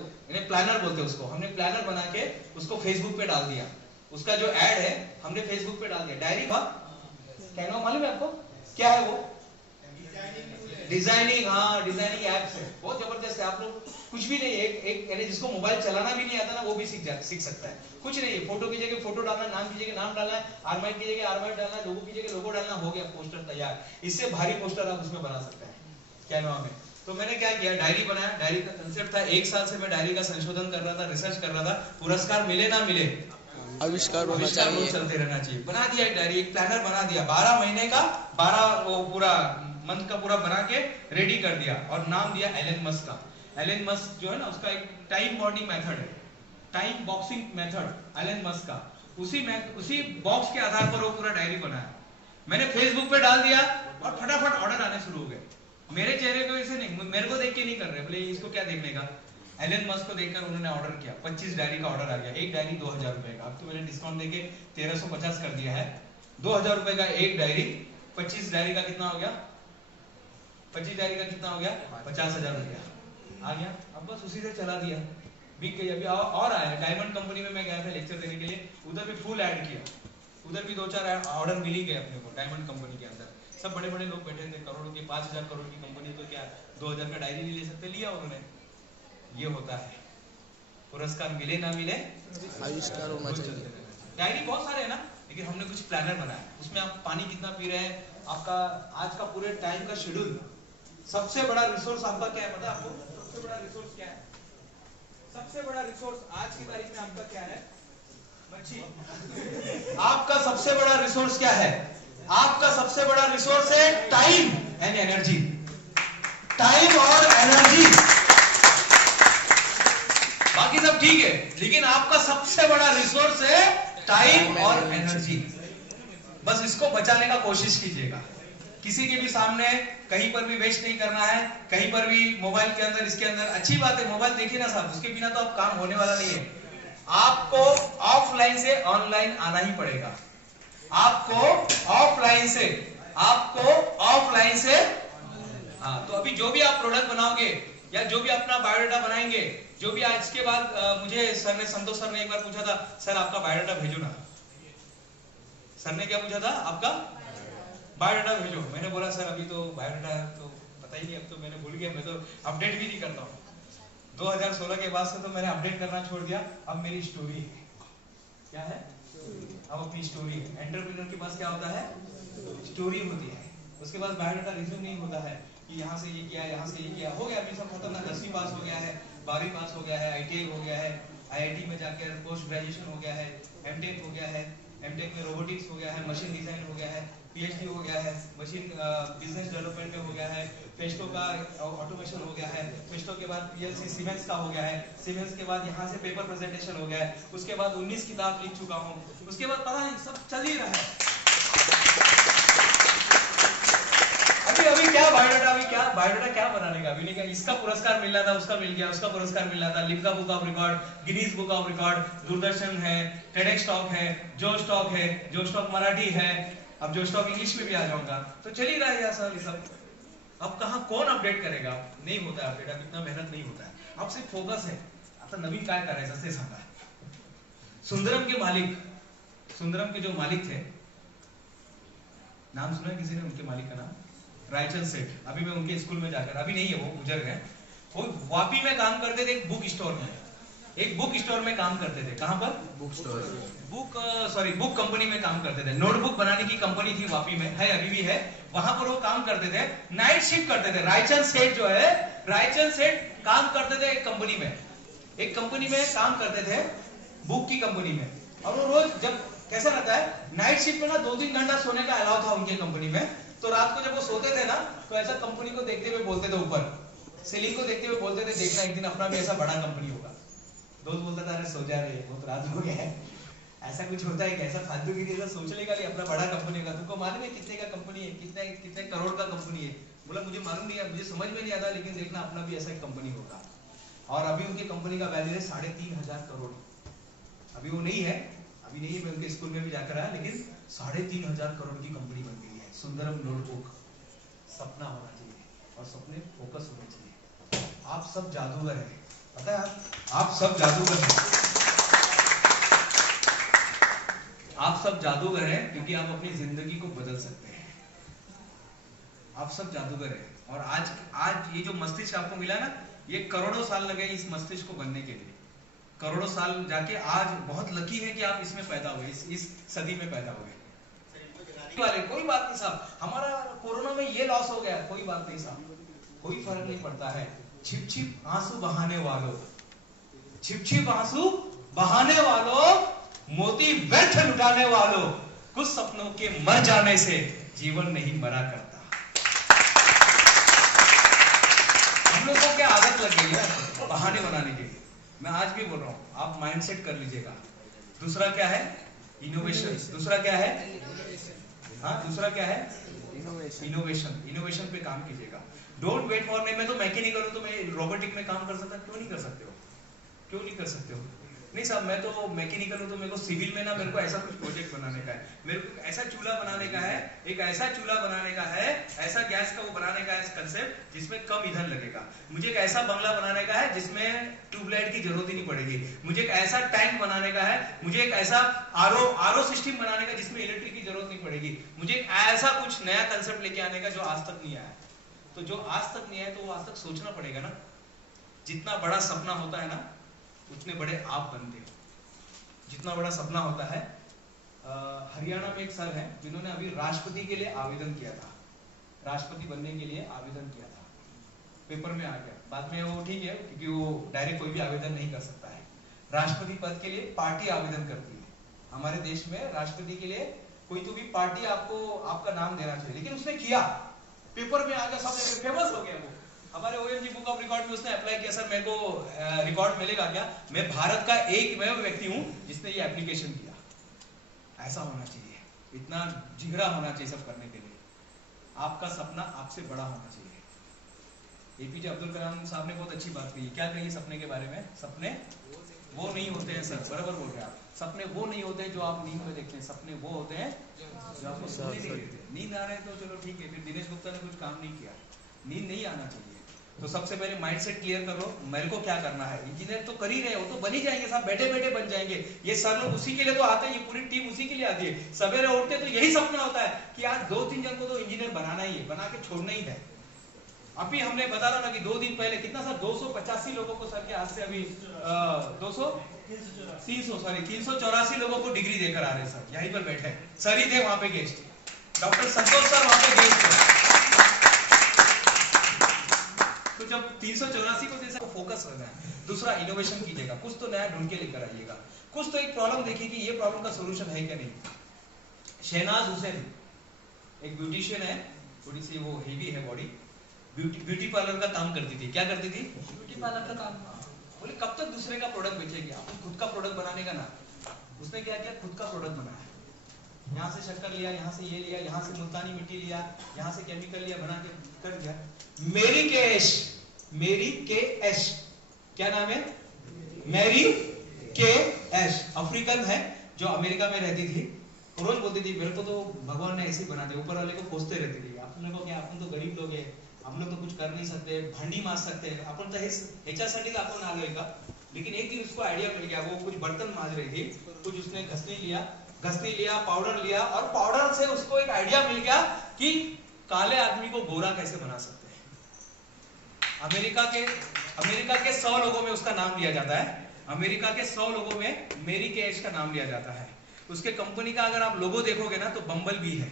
प्लानर बोलते हैं उसको, हमने प्लानर बना के उसको फेसबुक पे डाल दिया। उसका जो ऐड है हमने फेसबुक पे डाल दिया। डायरी का क्या नाम मालूम है आपको? क्या है वो? डिजाइनिंग। हाँ, डिजाइनिंग एप्स है, बहुत जबरदस्त है। आप लोग कुछ भी नहीं, एक यानी जिसको मोबाइल चलाना भी नहीं आता ना, वो भी सीख सकता है। कुछ नहीं, फोटो की जगह फोटो डालना, नाम की जगह नाम डालना है, आरमाइट की जगह आरमाइट डालना, लोगो की जगह लोगो डालना, हो गया पोस्टर तैयार। इससे भारी पोस्टर आप उसमें बना सकते हैं। क्या नाम है? तो मैंने क्या किया, डायरी बनाया। डायरी का कंसेप्ट था, 1 साल से मैं डायरी का संशोधन कर रहा था, रिसर्च कर रहा था। पुरस्कार मिले ना मिले, आविष्कार चलते रहना चाहिए। बना दिया एक डायरी, एक प्लानर बना दिया। 12 महीने का 12 वो पूरा मंथ का पूरा बना के रेडी कर दिया, और नाम दिया एलन मस्क का। एलन मस्क जो है ना, उसका एक टाइम बॉन्डिंग मेथड है, time boxing method Elon Musk का। उसी बॉक्स के आधार पर वो पूरा डायरी बनाया। मैंने फेसबुक पे डाल दिया और फटाफट ऑर्डर आने शुरू हो गए। मेरे चेहरे को से नहीं, मेरे को देख के नहीं कर रहे, बोले इसको क्या देखने का। एलन मस्क को देखकर उन्होंने ऑर्डर किया, 25 डायरी का ऑर्डर आ गया, एक डायरी 2000 रुपए का। अब तो मैंने डिस्काउंट देके 1350 कर दिया है। 2000 रुपए का एक डायरी, 25 डायरी का कितना हो गया, 25 डायरी का कितना हो गया, 50,000 रुपया आ गया। अब बस उसी से चला दिया, बिक गई। अभी और आया है, डायमंड कंपनी में मैं गया था लेक्चर देने के लिए, उधर भी फुल ऐड किया, उधर भी 2-4 ऑर्डर मिल ही गए अपने को। डायमंड कंपनी के अंदर सब बड़े बड़े लोग बैठे थे, करोड़ों की, 5000 करोड़ की कंपनी, तो क्या 2000 का डायरी नहीं ले सकते, लिया उन्होंने। ये होता है, पुरस्कार मिले ना मिले आविष्कार होना चाहिए। डायरी बहुत सारे है ना, लेकिन हमने कुछ प्लानर बनाया, उसमें आप पानी कितना पी रहे हैं, आपका आज का पूरे टाइम का शेड्यूल। सबसे बड़ा रिसोर्स आपका क्या है पता है आपको? सबसे बड़ा रिसोर्स क्या है? सबसे बड़ा रिसोर्स आज की तारीख में आपका क्या है? मच्छी। आपका सबसे बड़ा रिसोर्स क्या है? आपका सबसे बड़ा रिसोर्स है टाइम एंड एनर्जी। टाइम और एनर्जी, बाकी सब ठीक है, लेकिन आपका सबसे बड़ा रिसोर्स है टाइम और एनर्जी। बस इसको बचाने का कोशिश कीजिएगा। किसी के भी सामने कहीं पर भी वेस्ट नहीं करना है, कहीं पर भी मोबाइल के अंदर, इसके अंदर। अच्छी बात है, मोबाइल देखिए ना साहब, उसके बिना तो आप काम होने वाला नहीं है। आपको ऑफलाइन से ऑनलाइन आना ही पड़ेगा, आपको ऑफलाइन से हाँ। तो अभी जो भी आप प्रोडक्ट बनाओगे या जो भी अपना बायोडाटा बनाएंगे, जो भी आज के बाद मुझे सर ने, संतोष सर ने एक बार पूछा था, सर आपका बायोडाटा भेजो ना। सर ने क्या पूछा था? आपका बायोडाटा भेजो। मैंने बोला सर अभी तो बायोडाटा तो पता ही नहीं, अब तो मैंने भूल गया, मैं तो अपडेट भी नहीं करता हूँ। 2016 के बाद से तो मैंने अपडेट करना छोड़ दिया। अब मेरी स्टोरी है, क्या है? अब अपनी स्टोरी है। एंटरप्रेन्योर के पास क्या होता है? स्टोरी होती है। उसके पास बायोडाटा रिज्यूम नहीं होता है कि यहाँ से ये किया, यहाँ से ये किया, हो गया अभी सब खत्म ना। 10वीं पास हो गया है, 12वीं पास हो गया है, ITI हो गया है, IIT में जाकर पोस्ट ग्रेजुएशन हो गया है, MTech हो गया है, MTech में रोबोटिक्स हो गया है, मशीन डिजाइन हो गया है, PhD हो गया है, मशीन बिजनेस डेवलपमेंट में हो गया है, फेस्टो का ऑटोमेशन हो गया है, फेस्टो के बाद PLC सीमेंस का हो गया है, सीमेंस के बाद यहाँ से पेपर प्रेजेंटेशन हो गया है, उसके बाद 19 किताब लिख चुका हूँ, उसके बाद पता नहीं सब चल ही रहा है। अभी क्या बायोडाटा क्या बनाने का? अभी नहीं, क्या इसका पुरस्कार मिल रहा था, उसका मिल गया, उसका पुरस्कार मिल रहा था, Limca book of record, Guinness book of record, Doordarshan है, टेडेक्स टॉक है, जो स्टॉक है, जो स्टॉक मराठी है, अब जो स्टॉक इंग्लिश में भी आ जाऊंगा, तो चल ही रहा है सर ये सब। अब कहाँ कौन अपडेट करेगा? नहीं होता है अपडेट, अब इतना मेहनत नहीं होता है, अब सिर्फ फोकस है। आता नवीन काय करायचं ते सांगा। सुंदरम के मालिक, सुंदरम के जो मालिक थे, नाम सुना है किसी ने उनके मालिक का नाम? रायचंद सेठ। अभी मैं उनके स्कूल में जाकर, अभी नहीं है वो, गुजर गए, वो वापी में काम करते थे, एक बुक स्टोर में, एक बुक स्टोर में काम करते थे। कहां पर? बुक स्टोर, बुक कंपनी में काम करते थे। नोटबुक बनाने की कंपनी थी वापी में, है अभी भी है, वहां पर वो काम करते थे, नाइट शिफ्ट करते थे। रायचंद सेठ जो है, रायचंद सेठ काम करते थे एक कंपनी में काम करते थे, बुक की कंपनी में। और वो रोज जब कैसा रहता है, नाइट शिफ्ट में ना 2-3 घंटा सोने का अलाउ था उनके कंपनी में, तो रात को जब वो सोते थे ना, तो ऐसा कंपनी को देखते हुए बोलते थे, ऊपर सीलिंग को देखते हुए बोलते थे, देखना एक दिन अपना भी ऐसा बड़ा कंपनी होगा। दोस्त बोलता था अरे सो जा रहे, बहुत रात हो गया है, ऐसा कुछ होता है, कैसा फालतूगिरी, ऐसा सोच लेगा अपना बड़ा कंपनी होगा। तुमको मालूम है कितने का कंपनी है, कितने करोड़ का कंपनी है? बोला मुझे मालूम नहीं है, मुझे समझ में नहीं आता, लेकिन देखना अपना भी ऐसा एक कंपनी होगा। और अभी उनकी कंपनी का वैल्यू है 3,500 करोड़। अभी वो नहीं है, मैं उनके स्कूल में भी जाकर आया, लेकिन 3,500 करोड़ की कंपनी बन गई है। सुंदरम नोटबुक। सपना होना चाहिए और सपने फोकस होने चाहिए। आप सब जादूगर हैं, पता है? आप सब जादूगर हैं, आप सब जादूगर हैं, क्योंकि आप अपनी जिंदगी को बदल सकते हैं। आप सब जादूगर हैं। और आज ये जो मस्तिष्क आपको मिला ना, ये करोड़ों साल लगे इस मस्तिष्क को बनने के लिए, करोड़ों साल जाके आज बहुत लकी है कि आप इसमें पैदा हुए, इस सदी में पैदा हुए वाले। कोई बात नहीं साहब, हमारा कोरोना में ये लॉस हो गया, कोई बात नहीं साहब, कोई फर्क नहीं पड़ता है। छिप छिप आंसू बहाने वालों, छिप छिप आंसू बहाने वालों, मोती व्यर्थ लुटाने वालों, कुछ सपनों के मर जाने से जीवन नहीं मरा करता। हम लोग को क्या आदत लग गई है बहाने बनाने की। मैं आज भी बोल रहा हूं, आप माइंडसेट कर लीजिएगा। दूसरा क्या है? इनोवेशन। दूसरा क्या है? हाँ, दूसरा क्या है? इनोवेशन पे काम कीजिएगा। डोंट वेट फॉर मी, मैं तो मैकेनिकल हूं तो मैं रोबोटिक में काम कर सकता, क्यों नहीं कर सकते हो? क्यों नहीं कर सकते हो? नहीं साहब मैं तो मैकेनिकल हूं तो मेरे को सिविल में ना मेरे को ऐसा कुछ प्रोजेक्ट बनाने का है, मेरे को ऐसा चूल्हा बनाने का है, एक ऐसा चूल्हा बनाने का है, ऐसा गैस का वो बनाने का है कंसेप्ट जिसमें कम ईंधन लगेगा, मुझे एक ऐसा बंगला बनाने का है जिसमें ट्यूबलाइट की जरूरत ही नहीं पड़ेगी, मुझे एक ऐसा टैंक बनाने का है, मुझे एक ऐसा आरओ सिस्टम बनाने का जिसमें इलेक्ट्रिक की जरूरत नहीं पड़ेगी, मुझे एक ऐसा कुछ नया कंसेप्ट लेके आने का जो आज तक नहीं आया। तो जो आज तक नहीं आया तो वो आज तक सोचना पड़ेगा ना। जितना बड़ा सपना होता है ना उतने बड़े आप बनते हो। जितना बड़ा सपना होता है, हरियाणा में एक सर है जिन्होंने अभी राष्ट्रपति के लिए आवेदन किया था, राष्ट्रपति बनने के लिए आवेदन किया था, पेपर में आ गया, बाद में वो ठीक है क्योंकि वो डायरेक्ट कोई भी आवेदन नहीं कर सकता है। राष्ट्रपति पद के लिए पार्टी आवेदन करती है। हमारे देश में राष्ट्रपति के लिए कोई तो भी पार्टी आपको आपका नाम देना चाहिए, लेकिन उसने किया, पेपर में आ गया, सब फेमस हो गया। वो हमारे OMG बुक ऑफ रिकॉर्ड में उसने अप्लाई किया, सर मेरे को रिकॉर्ड मिलेगा क्या? मैं भारत का एकमेव व्यक्ति हूं जिसने ये एप्लीकेशन किया। ऐसा होना चाहिए, इतना जिगरा होना चाहिए सब करने के लिए। आपका सपना आपसे बड़ा होना चाहिए। APJ अब्दुल कलाम साहब ने बहुत अच्छी बात कही। क्या कही सपने के बारे में? सपने वो नहीं होते हैं सर, बराबर बोल रहे हैं आप। सपने वो नहीं होते हैं जो आप नींद में देखते हैं, सपने वो होते हैं जो आपको सोने नहीं देते। नींद आ रहे हैं तो चलो ठीक है, फिर दिनेश गुप्ता ने कुछ काम नहीं किया। नींद नहीं आना चाहिए। तो सबसे पहले माइंडसेट क्लियर करो, मेरे को क्या करना है। इंजीनियर तो कर ही रहे हो, तो बन ही जाएंगे साहब, बैठे बैठे बन जाएंगे। ये सर लोग उसी के लिए तो आते हैं, ये पूरी टीम उसी के लिए आती है। सवेरे उठते तो यही सपना होता है कि आज 2-3 जन को तो इंजीनियर बनाना ही है, बना के छोड़ना ही है। अभी हमने बता रहा ना कि 2 दिन पहले कितना सर 285 लोगों को सर के आज से अभी 384 लोगों को डिग्री देकर आ रहे सर, यहीं पर बैठे सर ही थे वहां पे गेस्ट, डॉक्टर संतोष सर वहां पे गेस्ट थे। तो जब 384 को जैसे फोकस करना है, दूसरा इनोवेशन कीजिएगा, कुछ तो नया ढूंढ के लेकर आइएगा, कुछ तो एक प्रॉब्लम देखिए कि ये प्रॉब्लम का सोल्यूशन है क्या नहीं। शहनाज हुसैन एक ब्यूटिशियन है, थोड़ी सी वो हेवी है बॉडी, ब्यूटी पार्लर का काम करती थी। क्या करती थी? ब्यूटी पार्लर का काम। बोले कब तक दूसरे का प्रोडक्ट बेचेगी, आपको खुद का प्रोडक्ट बनाने का ना। उसने क्या किया, खुद का प्रोडक्ट बनाया। यहाँ से शक्कर लिया, यहाँ से ये लिया, यहाँ से मुल्तानी मिट्टी लिया, यहाँ से केमिकल लिया, बना के कर दिया। मेरी के एश, क्या नाम है? मैरी के एश, अफ्रीकन है जो अमेरिका में रहती थी। रोज बोलती थी मेरे को तो भगवान ने ऐसे ही बना दिया, ऊपर वाले को खोजते रहती थी। आप लोगों क्या, अपन तो गरीब लोग है, हम लोग तो कुछ कर नहीं सकते, भांडी मार सकते हैं अपन तो ह्याच्यासाठी आपण आलोय का। लेकिन एक दिन उसको आइडिया मिल गया, वो कुछ बर्तन मांज रही थी, कुछ उसने घसनी लिया, पाउडर लिया, और पाउडर से उसको एक आइडिया मिल गया कि काले आदमी को गोरा कैसे बना सकते हैं। अमेरिका के 100 लोगों में उसका नाम लिया जाता है, अमेरिका के 100 लोगों में मेरी के एश का नाम लिया जाता है। उसके कंपनी का अगर आप लोगो देखोगे ना तो बम्बल बी है।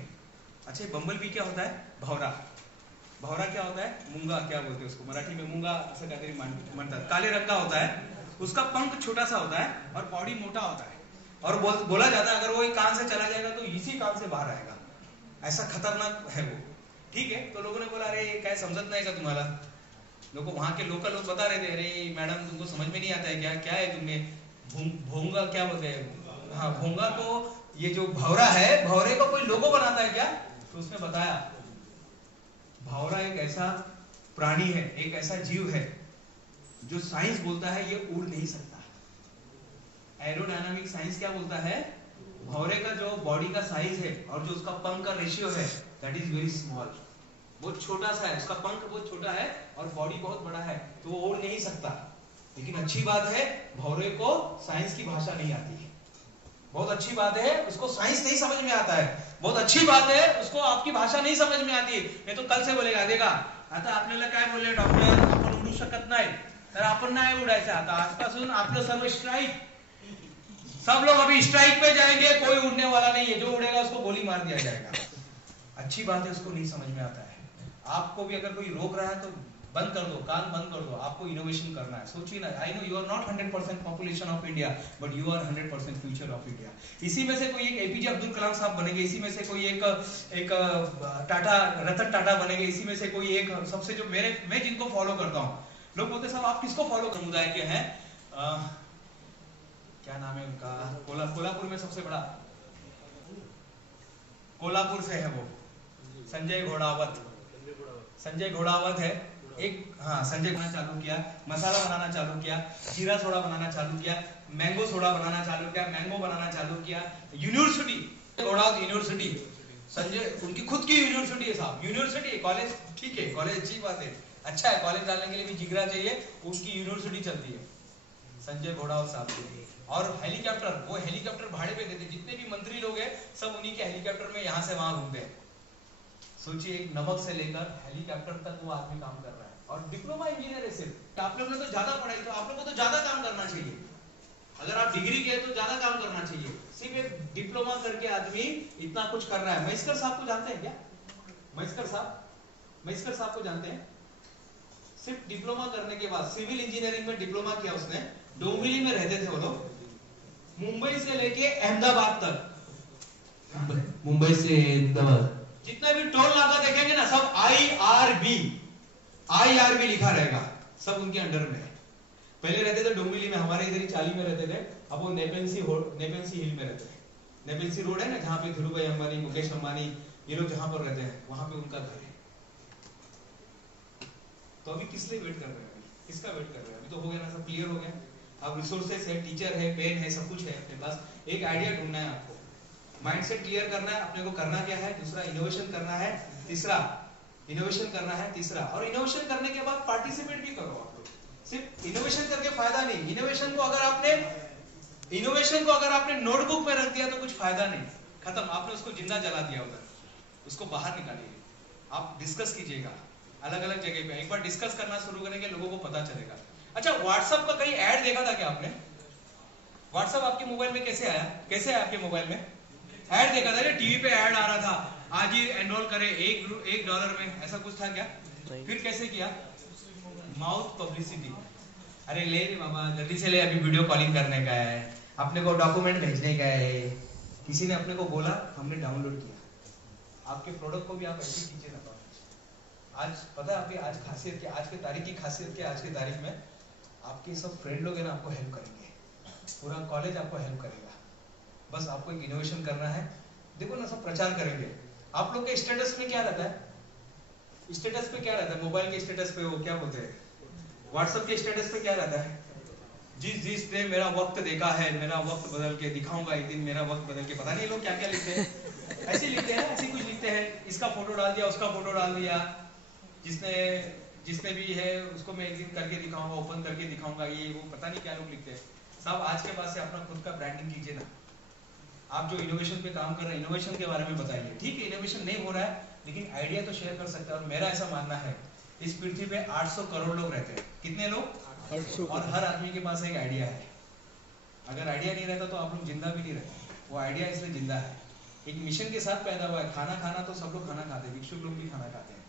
अच्छा, बम्बल बी क्या होता है? भौरा। भौरा क्या होता है? मूंगा, क्या बोलते हैं उसको मराठी में, मूंगा ऐसा कहते हैं, काले रंग का होता है। उसका पंख छोटा सा होता है और बॉडी मोटा होता है, और बोला जाता है अगर वो एक कान से चला जाएगा तो इसी कान से बाहर आएगा, ऐसा खतरनाक है वो। ठीक है, तो लोगों ने बोला अरे क्या समझत नहीं का तुम्हारा। लोगों वहां के लोकल लोग बता रहे थे अरे मैडम तुमको समझ में नहीं आता है क्या, क्या है तुमने भोंगा क्या बोलते हैं, हाँ भोंगा को ये जो भौरा है, भौरे को कोई लोगो बनाता है क्या? तो उसने बताया भौरा एक ऐसा प्राणी है, एक ऐसा जीव है जो साइंस बोलता है ये उड़ नहीं सकता। एरोडायनामिक साइंस क्या बोलता है? भौरे का जो बॉडी का साइज है और जो उसका पंख का रेशियो है दैट इज वेरी स्मॉल, बहुत छोटा सा है, उसका पंख बहुत छोटा है और बॉडी बहुत बड़ा है, तो वो उड़ नहीं सकता। लेकिन अच्छी बात है भौरे को साइंस की भाषा नहीं आती है, बहुत अच्छी बात है उसको साइंस नहीं समझ में आता है, बहुत अच्छी बात है उसको आपकी भाषा नहीं समझ में आती है। नहीं तो कल से बोलेगा देखा आता आपल्याला काय बोलले डॉक्टर, आपण उडू शकत नाही, तर आपण नाही उडायचं, आता आजपासून आपलं सर्व स्ट्राइक, सब लोग अभी स्ट्राइक पे जाएंगे, कोई उड़ने वाला नहीं है, जो उड़ेगा उसको गोली मार दिया जाएगा। अच्छी बात है उसको नहीं समझ में आता है। आपको भी अगर कोई रोक रहा है तो बंद कर दो, कान बंद कर दो, आपको इनोवेशन करना है। सोचिए ना, I know you are not 100% population of India but you are 100% future of India. इसी में से कोई एक APJ अब्दुल कलाम साहब बनेंगे, इसी में से कोई एक टाटा, रतन टाटा बनेंगे, इसी में से कोई एक सबसे जो मैं जिनको फॉलो करता हूँ, लोग बोलते साहब आप किसको फॉलो कर, समुदाय के हैं, क्या नाम है उनका, कोल्हापुर में सबसे बड़ा, कोल्हापुर से है वो, संजय घोड़ावत, संजय घोड़ावत है एक, हाँ संजय बनाना चालू किया, मसाला बनाना चालू किया, जीरा सोडा बनाना चालू किया, मैंगो सोडा बनाना चालू किया, मैंगो बनाना चालू किया, यूनिवर्सिटी घोड़ावत यूनिवर्सिटी, संजय उनकी खुद की यूनिवर्सिटी है साहब, यूनिवर्सिटी कॉलेज ठीक है, कॉलेज अच्छी बात है, अच्छा है, कॉलेज डालने के लिए भी जिगरा चाहिए, उसकी यूनिवर्सिटी चलती है संजय घोड़ावत साहब की। और हेलीकॉप्टर, वो हेलीकॉप्टर भाड़े पे देते, जितने भी मंत्री लोग हैं सब उन्हीं के हेलीकॉप्टर में यहाँ से वहां घूमते हैं। सोचिए एक नमक से लेकर हेलीकॉप्टर तक वो आदमी काम कर रहा है, और डिप्लोमा इंजीनियर है सिर्फ। आप लोग ने तो ज्यादा पढ़ाई, तो आप लोग को तो ज्यादा काम करना चाहिए, अगर आप डिग्री किए तो ज्यादा काम करना चाहिए। सिर्फ एक डिप्लोमा करके आदमी इतना कुछ कर रहा है। महेश्वर साहब को जानते हैं क्या? महेश्वर साहब को जानते हैं? सिर्फ डिप्लोमा करने के बाद, सिविल इंजीनियरिंग में डिप्लोमा किया उसने, डोंबिवली में रहते थे वो लोग, मुंबई से लेके अहमदाबाद तक, मुंबई से अहमदाबाद जितना भी टोल नाका देखेंगे ना सब IRB लिखा रहेगा, सब उनके अंडर में है। पहले रहते थे डोंबिवली में, हमारे इधर ही चाली में रहते थे, अब वो नेपेंसी हिल में रहते हैं। नेपेंसी रोड है ना जहाँ पे धीरू भाई अंबानी, मुकेश अंबानी ये लोग जहाँ पर रहते हैं, वहां पे उनका घर है। तो अभी किस लिए वेट कर रहे हैं? किसका वेट कर रहे हैं? अभी तो हो गया ना, सब क्लियर हो गया। अब रिसोर्सेस है, टीचर है, पेन है, सब कुछ है अपने पास। एक आइडिया ढूंढना है आपको, माइंडसेट क्लियर करना है अपने को, करना क्या है, दूसरा इनोवेशन करना है, तीसरा इनोवेशन करना है, तीसरा, और इनोवेशन करने के बाद पार्टिसिपेट भी करो आप लोग। सिर्फ इनोवेशन करके फायदा नहीं, इनोवेशन को अगर आपने नोटबुक में रख दिया तो कुछ फायदा नहीं, खत्म, आपने उसको जिंदा जला दिया उधर, उसको बाहर निकालिए। आप डिस्कस कीजिएगा अलग अलग जगह पे, एक बार डिस्कस करना शुरू करेंगे लोगों को पता चलेगा। अच्छा, व्हाट्सएप का कहीं ऐड देखा था क्या आपने? व्हाट्सएप आपके मोबाइल में कैसे आया? कैसे आया आपके मोबाइल में? ऐड देखा था, टीवी पे ऐड आ रहा था, आज ही एनरोल करें $1 में, ऐसा कुछ था क्या? फिर कैसे किया? Mouth publicity. अरे ले रे बाबा जल्दी से ले, अभी वीडियो कॉलिंग करने का है, अपने को डॉक्यूमेंट भेजने का है, किसी ने अपने को बोला, हमने डाउनलोड किया। आपके प्रोडक्ट को भी आप ऐसे कीजिए ना। आज पता है आपकी आज खासियत क्या, आज के तारीख की खासियत क्या? आज के तारीख में आपके सब फ्रेंड लोग हैं ना, आपको हेल्प करेंगे, पूरा कॉलेज आपको हेल्प करेगा, बस आपको एक इनोवेशन करना है। देखो ना, सब प्रचार करेंगे। आप लोग के स्टेटस में क्या रहता है? स्टेटस पे क्या रहता है? मोबाइल के स्टेटस पे वो क्या बोलते हैं, व्हाट्सएप के स्टेटस पे क्या रहता है? जिसने मेरा वक्त देखा है, मेरा वक्त बदल के दिखाऊंगा एक दिन, मेरा वक्त बदल के, पता नहीं लोग क्या क्या लिखते हैं, ऐसे लिखते हैं, ऐसे कुछ लिखते हैं, इसका फोटो डाल दिया, उसका फोटो डाल दिया, जिसने भी है उसको मैं एक दिन करके दिखाऊंगा, ओपन करके दिखाऊंगा, ये वो पता नहीं क्या लोग लिखते हैं। साहब आज के बाद से अपना खुद का ब्रांडिंग कीजिए ना। आप जो इनोवेशन पे काम कर रहे हैं, इनोवेशन के बारे में बताइए। ठीक है, इनोवेशन नहीं हो रहा है, लेकिन आइडिया तो शेयर कर सकते हैं। और मेरा ऐसा मानना है, इस पृथ्वी पे 800 करोड़ लोग रहते हैं। कितने लोग? 800। और हर आदमी के पास एक आइडिया है। अगर आइडिया नहीं रहता तो आप लोग जिंदा भी नहीं रहते। वो आइडिया इसलिए जिंदा है, एक मिशन के साथ पैदा हुआ है। खाना खाना तो सब लोग खाना खाते हैं, भिक्षुक लोग भी खाना खाते हैं,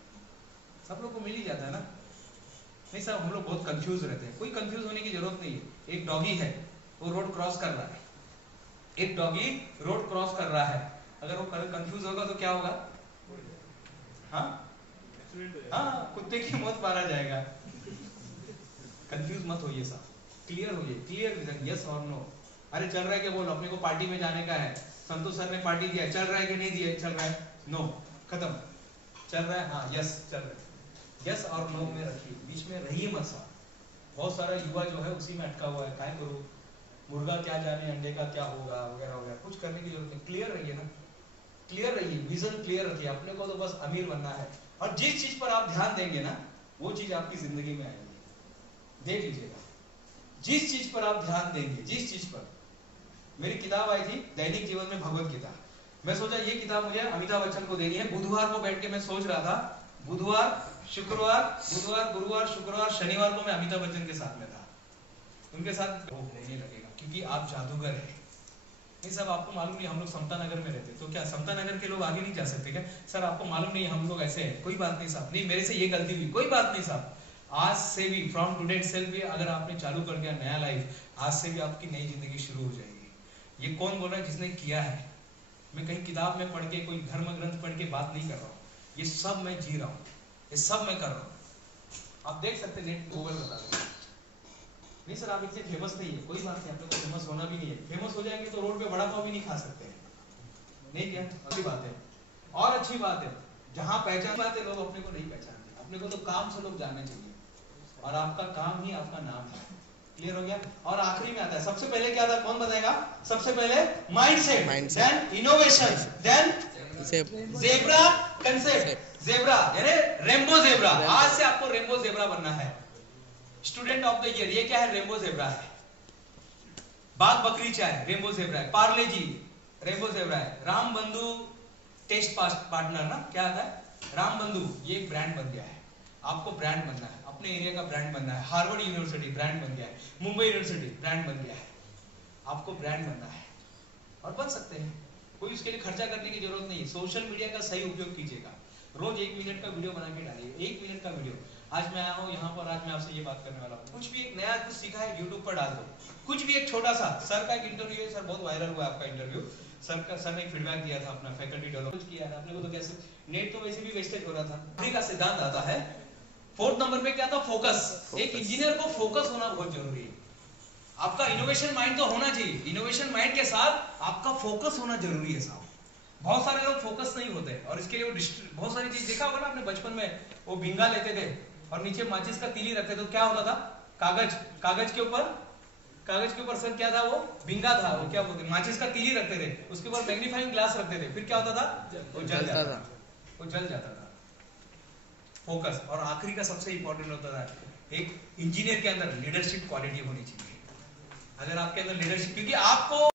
सब लोग को मिल ही जाता है ना। नहीं साहब, हम लोग बहुत कंफ्यूज रहते हैं। कोई कंफ्यूज होने की जरूरत नहीं है। एक डॉगी है, वो रोड क्रॉस कर रहा है, एक डॉगी रोड क्रॉस कर रहा है, अगर वो कंफ्यूज होगा तो क्या होगा? हाँ, कुत्ते की मौत मारा जाएगा। कंफ्यूज मत होइए साहब, क्लियर होइए, क्लियर विजन, यस और नो। अरे चल रहा है कि बोलो, अपने को पार्टी में जाने का है, संतोष सर ने पार्टी दिया, चल रहा है कि नहीं दिया? चल रहा है, नो, खत्म। चल रहा है, हाँ, यस, चल रहा है। यस और नो में रखिए, बीच में रहिए मत साहब। बहुत सारा युवा जो है उसी में अटका हुआ है, काय करूं, मुर्गा क्या जाने अंडे का क्या होगा वगैरह वगैरह, कुछ करने की जरूरत नहीं। क्लियर रहिए ना, क्लियर रहिए, विजन क्लियर रखिए। अपने को तो बस अमीर बनना है, और जिस चीज पर आप ध्यान देंगे ना, वो चीज आपकी जिंदगी में आएगी। देख लीजिएगा, जिस चीज पर आप ध्यान देंगे, जिस चीज पर। मेरी किताब आई थी दैनिक जीवन में भगवत गीता, मैं सोचा ये किताब मुझे अमिताभ बच्चन को देनी है। बुधवार को बैठ के मैं सोच रहा था, बुधवार, शुक्रवार, बुधवार, गुरुवार, शुक्रवार, शनिवार को मैं अमिताभ बच्चन के साथ में था, उनके साथ वो होने लगेगा, क्योंकि आप जादूगर हैं। नहीं साहब, आपको मालूम नहीं हम लोग समता नगर में रहते, तो क्या समता नगर के लोग आगे नहीं जा सकते क्या? सर आपको मालूम नहीं हम लोग ऐसे हैं। कोई बात नहीं साहब, नहीं मेरे से ये गलती हुई, कोई बात नहीं साहब। आज से भी, फ्रॉम टुडे इटसेल्फ भी अगर आपने चालू कर दिया नया लाइफ, आज से भी आपकी नई जिंदगी शुरू हो जाएगी। ये कौन बोल रहा है? जिसने किया है। मैं कहीं किताब में पढ़ के, कोई धर्म ग्रंथ पढ़ के बात नहीं कर रहा हूँ, ये सब मैं जी रहा हूँ, ये सब मैं कर रहा हूँ। आप देख सकते, नेट गूगल बता दें। नहीं सर आप इतने फेमस नहीं है, कोई बात नहीं, आप लोग को फेमस होना भी नहीं है। फेमस हो जाएंगे तो रोड पे बड़ा पाव भी नहीं खा सकते हैं, नहीं क्या? अच्छी बात है, और अच्छी बात है, जहां पहचान बात है लोग अपने को नहीं पहचानते। अपने को तो काम से लोग जानने चाहिए, और आपका काम ही आपका नाम है। क्लियर हो गया? और आखिरी में आता है, सबसे पहले क्या था, कौन बताएगा? सबसे पहले mindset, then innovation, then zebra concept. Zebra यानी रेनबो ज़ेब्रा। आज से आपको रेनबो ज़ेब्रा बनना है। स्टूडेंट ऑफ द ईयर, ये क्या है? रेनबो ज़ेब्रा है। बाग बकरी चाय रेनबो ज़ेब्रा है। पार्ले जी रेनबो ज़ेब्रा है। राम बंधु टेस्ट पार्टनर ना, क्या आता है? राम बंधु, ये एक ब्रांड बन गया है। आपको ब्रांड बनना है, अपने एरिया का ब्रांड बनना है। हार्वर्ड यूनिवर्सिटी ब्रांड बन गया है, मुंबई यूनिवर्सिटी ब्रांड बन गया है। आपको ब्रांड बनना है और बन सकते हैं, कोई उसके लिए खर्चा करने की जरूरत नहीं है। सोशल मीडिया का सही उपयोग कीजिएगा। रोज 1 मिनट का वीडियो बना के डालिए, 1 मिनट का वीडियो। आज मैं आया हूँ यहाँ पर, आज मैं आपसे ये बात करने वाला हूँ। कुछ भी एक नया कुछ सीखा है, यूट्यूब पर डाल दो। कुछ भी एक छोटा सा, सर का एक इंटरव्यू है, सर बहुत वायरल हुआ आपका इंटरव्यू। सर ने एक फीडबैक दिया था अपना फैकल्टी डेवलप कुछ किया है। अपने को तो कैसे नेट तो वैसे भी वेस्टेज हो रहा था। आखिरी का सिद्धांत आता है 4th नंबर पे, क्या था? फोकस। एक इंजीनियर को फोकस होना बहुत जरूरी है। आपका इनोवेशन माइंड तो होना चाहिए, इनोवेशन माइंड के साथ आपका फोकस होना जरूरी है साहब। बहुत सारे लोग फोकस नहीं होते और इसके लिए वो बहुत सारी चीज देखा होगा ना आपने बचपन में, वो भिंगा लेते थे और नीचे माचिस का तीली रखते थे, तो क्या होता था? कागज के ऊपर सर क्या था? वो भिंगा था, वो क्या बोलते, माचिस का तीली रखते थे, उसके ऊपर मैग्नीफाइंग ग्लास रखते थे, फिर क्या होता था? वो जल जाता था। फोकस। और आखिरी का सबसे इंपॉर्टेंट होता था, एक इंजीनियर के अंदर लीडरशिप क्वालिटी होनी चाहिए। अगर आपके अंदर लीडरशिप, क्योंकि आपको